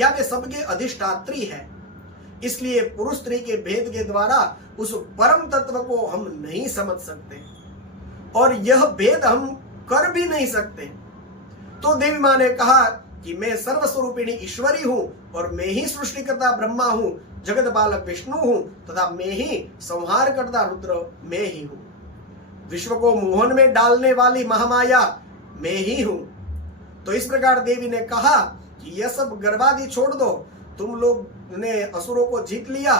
या वे सबके अधिष्ठात्री है। इसलिए पुरुष स्त्री के भेद के द्वारा उस परम तत्व को हम नहीं समझ सकते और यह भेद हम कर भी नहीं सकते। तो देवी माँ ने कहा कि मैं सर्वस्वरूपिणी ईश्वरी हूं और मैं ही सृष्टिकर्ता ब्रह्मा हूं, जगत बालक विष्णु हूं तथा मैं ही संहार करता रुद्र मैं ही हूं। विश्व को मोहन में डालने वाली महामाया मैं ही हूं। तो इस प्रकार देवी ने कहा कि यह सब गर्वादि छोड़ दो, तुम लोग ने असुरों को जीत लिया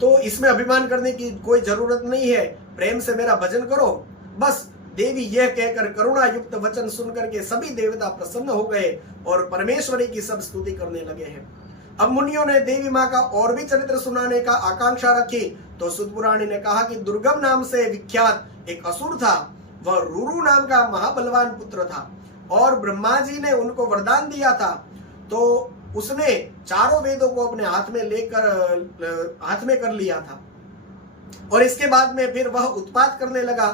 तो इसमें अभिमान करने की कोई जरूरत नहीं है, प्रेम से मेरा भजन करो बस। देवी यह कहकर करुणा युक्त वचन सुनकर के सभी देवता प्रसन्न हो गए और परमेश्वरी की सब स्तुति करने लगे हैं। अब मुनियों ने देवी माँ का और भी चरित्र सुनाने का आकांक्षा रखी। तो सुत पुराणी ने कहा कि दुर्गम नाम से विख्यात एक असुर था, वह रुरु नाम का महाबलवान पुत्र था और ब्रह्मा जी ने उनको वरदान दिया था। तो उसने चारों वेदों को अपने हाथ में कर लिया था और इसके बाद में फिर वह उत्पात करने लगा।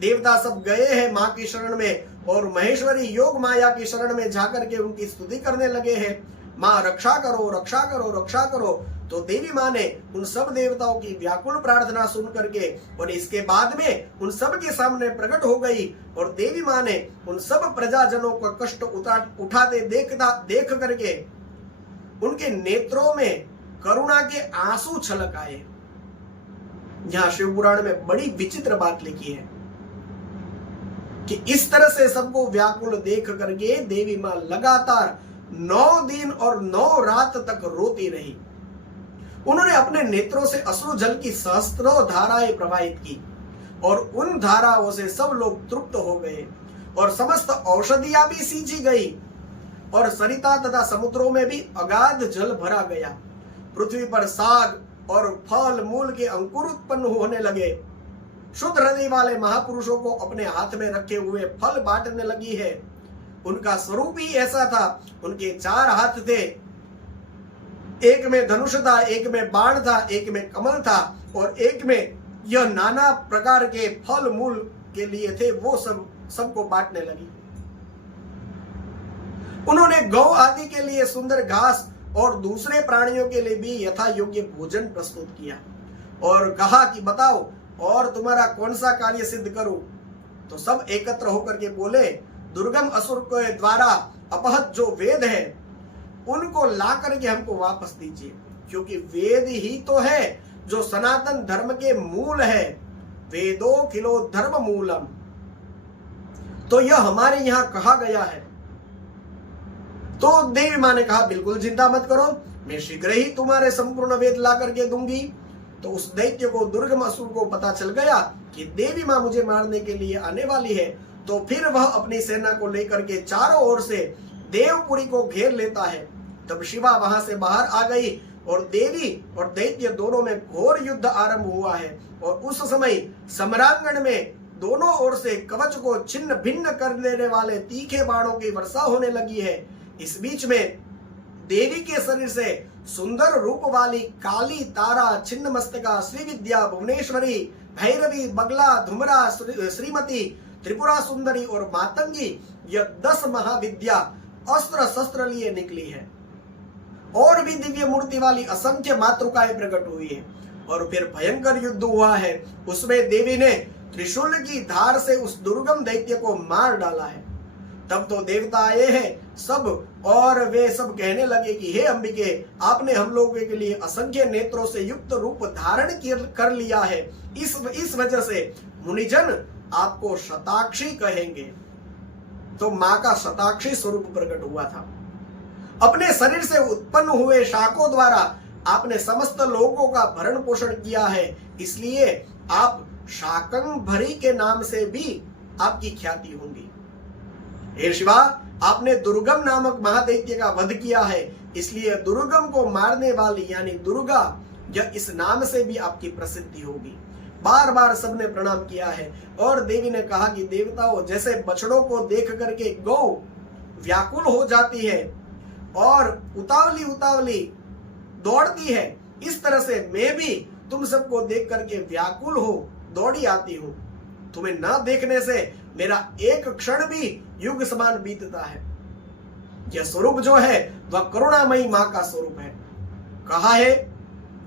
देवता सब गए हैं माँ की शरण में और महेश्वरी योग माया की शरण में जाकर के उनकी स्तुति करने लगे हैं, माँ रक्षा करो रक्षा करो रक्षा करो। तो देवी माँ ने उन सब देवताओं की व्याकुल प्रार्थना सुन करके और इसके बाद में उन सब के सामने प्रकट हो गई और देवी माँ ने उन सब प्रजाजनों का कष्ट उठाते देख करके उनके नेत्रों में करुणा के आंसू छलक आए। यहां शिव पुराण में बड़ी विचित्र बात लिखी है कि इस तरह से सबको व्याकुल देख करके देवी मां लगातार 9 दिन और 9 रात तक रोती रही। उन्होंने अपने नेत्रों से अश्रु जल की सहस्त्रों धाराएं प्रवाहित की और उन धाराओं से सब लोग तृप्त हो गए और समस्त औषधियां भी सींची गई और सरिता तथा समुद्रों में भी अगाध जल भरा गया। पृथ्वी पर साग और फल मूल के अंकुर उत्पन्न होने लगे। शुद्ध हृदय वाले महापुरुषों को अपने हाथ में रखे हुए फल बांटने लगी है। उनका स्वरूप ही ऐसा था। उनके 4 हाथ थे, एक में धनुष था, एक में बाण था, एक में कमल था और एक में यह नाना प्रकार के फल मूल के लिए थे, वो सबको बांटने लगी। उन्होंने गौ आदि के लिए सुंदर घास और दूसरे प्राणियों के लिए भी यथा योग्य भोजन प्रस्तुत किया और कहा कि बताओ और तुम्हारा कौन सा कार्य सिद्ध करूं। तो सब एकत्र होकर के बोले, दुर्गम असुर के द्वारा अपहत जो वेद है उनको ला करके हमको वापस दीजिए, क्योंकि वेद ही तो है जो सनातन धर्म के मूल है। वेदो किलो धर्म मूलम, तो यह हमारे यहां कहा गया है। तो देवी मां ने कहा, बिल्कुल चिंता मत करो, मैं शीघ्र ही तुम्हारे संपूर्ण वेद ला करके दूंगी। तो उस दैत्य को, दुर्गम असुर को पता चल गया कि देवी मां मुझे मारने के लिए आने वाली है। तो फिर वह अपनी सेना को लेकर के चारों ओर से देवपुरी को घेर लेता है। तब शिवा वहां से बाहर आ गई और देवी और दैत्य दोनों में घोर युद्ध आरंभ हुआ है। और उस समय सम्रांगण में दोनों ओर से कवच को छिन्न भिन्न कर देने वाले तीखे बाणों की वर्षा होने लगी है। इस बीच में देवी के शरीर से सुंदर रूप वाली काली, तारा, छिन्न मस्तका, श्रीविद्या, भुवनेश्वरी, भैरवी, बगला, धुमरा, श्रीमती, त्रिपुरा सुंदरी और मातंगी, यह 10 महाविद्या अस्त्र शस्त्र लिए निकली है। और भी दिव्य मूर्ति वाली असंख्य मातृकाएं प्रकट हुई है। और फिर भयंकर युद्ध हुआ है। उसमें देवी ने त्रिशूल की धार से उस दुर्गम दैत्य को मार डाला है। तब तो देवता आए हैं सब, और वे सब कहने लगे कि हे अंबिके, आपने हम लोगों के लिए असंख्य नेत्रों से युक्त रूप धारण कर लिया है। इस वजह से मुनिजन आपको शताक्षी कहेंगे। तो मां का शताक्षी स्वरूप प्रकट हुआ था। अपने शरीर से उत्पन्न हुए शाकों द्वारा आपने समस्त लोगों का भरण पोषण किया है, इसलिए आप शाकंभरी के नाम से भी आपकी ख्याति होगी। हे शिवा, आपने दुर्गम नामक महादैत्य का वध किया है, इसलिए दुर्गम को मारने वाली यानी दुर्गा, यह इस नाम से भी आपकी प्रसिद्धि होगी। बार बार सबने प्रणाम किया है। और देवी ने कहा कि देवताओं, जैसे बछड़ों को देख करके गौ व्याकुल हो जाती है और उतावली उतावली दौड़ती है, इस तरह से मैं भी तुम सबको देख करके व्याकुल हो दौड़ी आती हूं। तुम्हें ना देखने से मेरा एक क्षण भी युग समान बीतता है। यह स्वरूप जो है वह करुणामयी मां का स्वरूप है। कहा है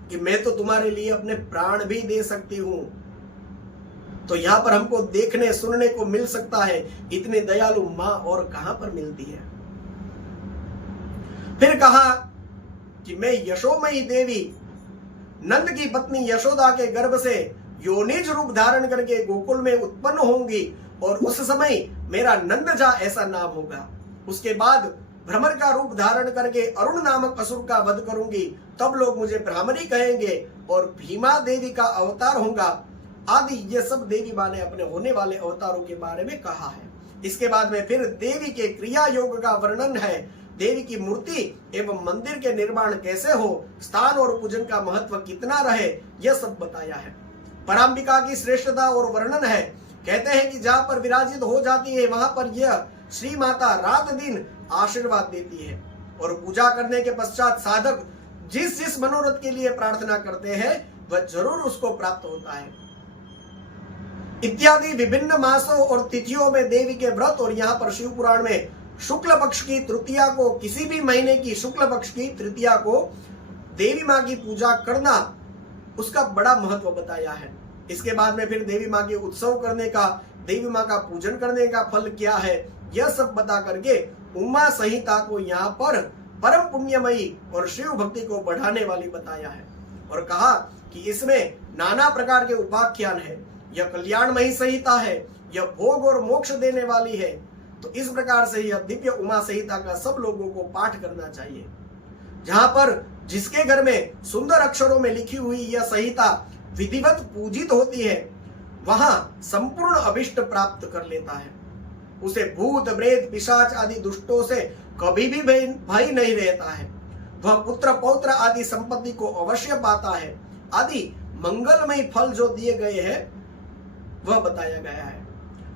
कि मैं तो तुम्हारे लिए अपने प्राण भी दे सकती हूं। तो यहां पर हमको देखने सुनने को मिल सकता है, इतनी दयालु मां और कहां पर मिलती है। फिर कहा कि मैं यशोमयी देवी नंद की पत्नी यशोदा के गर्भ से योनिज रूप धारण करके गोकुल में उत्पन्न होंगी और उस समय मेरा नंदजा ऐसा नाम होगा। उसके बाद भ्रमर का रूप धारण करके अरुण नामक असुर का वध करूंगी, तब लोग मुझे भ्रामरी कहेंगे और भीमा देवी का अवतार होगा आदि। ये सब देवी मां ने अपने होने वाले अवतारों के बारे में कहा है। इसके बाद में फिर देवी के क्रिया योग का वर्णन है। देवी की मूर्ति एवं मंदिर के निर्माण कैसे हो, स्थान और पूजन का महत्व कितना रहे, यह सब बताया है। परांबिका की श्रेष्ठता और वर्णन है। कहते हैं कि जहां पर विराजित हो जाती है वहां पर यह श्री माता रात दिन आशीर्वाद देती है और पूजा करने के पश्चात साधक जिस जिस मनोरथ के लिए प्रार्थना करते हैं वह जरूर उसको प्राप्त होता है। इत्यादि विभिन्न मासों और तिथियों में देवी के व्रत, और यहाँ पर शिव पुराण में शुक्ल पक्ष की तृतीया को, किसी भी महीने की शुक्ल पक्ष की तृतीया को देवी माँ की पूजा करना, उसका बड़ा महत्व बताया है। इसके बाद में फिर देवी माँ के उत्सव करने का, देवी माँ का पूजन करने का फल क्या है, यह सब बता करके उमा संहिता को यहाँ पर परम पुण्यमयी और शिव भक्ति को बढ़ाने वाली बताया है। और कहा कि इसमें नाना प्रकार के उपाख्यान है, यह कल्याणमयी संहिता है, यह भोग और मोक्ष देने वाली है। तो इस प्रकार से यह दिव्य उमा संहिता का सब लोगों को पाठ करना चाहिए। जहां पर जिसके घर में सुंदर अक्षरों में लिखी हुई यह संहिता विधिवत पूजित होती है, वहां संपूर्ण अभिष्ट प्राप्त कर लेता है। उसे भूत प्रेत पिशाच आदि दुष्टों से कभी भी भय नहीं रहता है। वह पुत्र पौत्र आदि संपत्ति को अवश्य पाता है। आदि मंगलमय फल जो दिए गए हैं वह बताया गया है।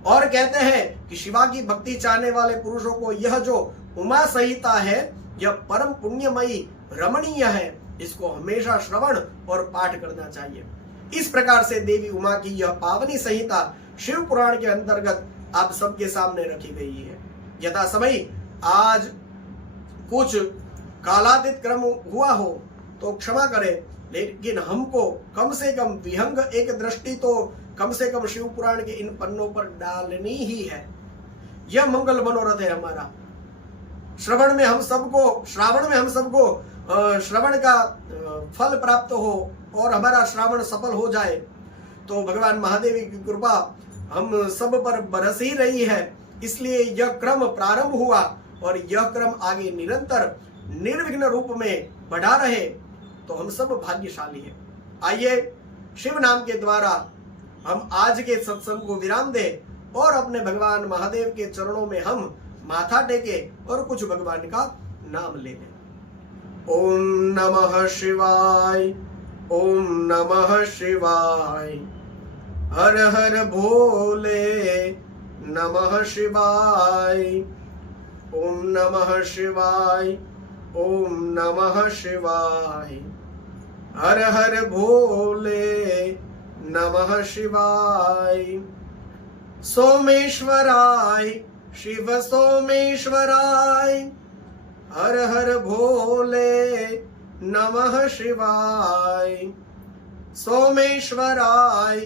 और कहते हैं कि शिवा की भक्ति चाहने वाले पुरुषों को यह जो उमा संहिता है यह परम पुण्यमयी रमणीय है, इसको हमेशा श्रवण और पाठ करना चाहिए। इस प्रकार से देवी उमा की यह पावनी संहिता शिव पुराण के अंतर्गत आप सबके सामने रखी गई है। यथा समय आज कुछ कालातीत क्रम हुआ हो तो क्षमा करें, लेकिन हमको कम से कम विहंग एक दृष्टि तो कम से कम शिव पुराण के इन पन्नों पर डालनी ही है। यह मंगल मनोरथ है हमारा। श्रावण में हम सबको श्रवण का फल प्राप्त हो और हमारा श्रावण सफल हो जाए, तो भगवान महादेव की कृपा हम सब पर बरस ही रही है। इसलिए यह क्रम प्रारंभ हुआ और यह क्रम आगे निरंतर निर्विघ्न रूप में बढ़ा रहे, तो हम सब भाग्यशाली हैं। आइए शिव नाम के द्वारा हम आज के सत्संग को विराम दें और अपने भगवान महादेव के चरणों में हम माथा टेके और कुछ भगवान का नाम ले लें। ओम नमः शिवाय, ओम नमः शिवाय, हर हर भोले, नमः शिवाय, ओम नमः शिवाय, ओम नमः शिवाय, हर हर भोले, नमः शिवाय। सोमेश्वराय, शिव सोमेश्वराय, हर हर भोले, नमः शिवाय। सोमेश्वराय,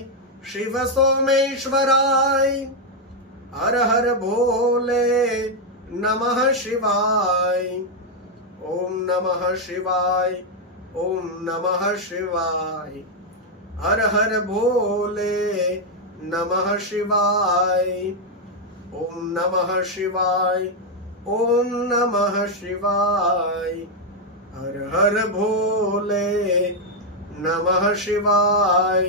शिव सोमेश्वराय, हर हर भोले, नमः शिवाय। ओम नमः शिवाय, ओम नमः शिवाय, हर हर भोले, नमः शिवाय। ओम नमः शिवाय, ओम नमः शिवाय, हर हर भोले, नमः शिवाय।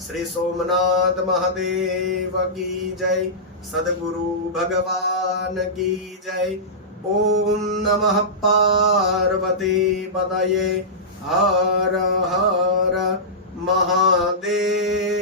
श्री सोमनाथ महादेव की जय, सद्गुरु भगवान की जय। ओम नमः पार्वती पतये, हर हर महादेव।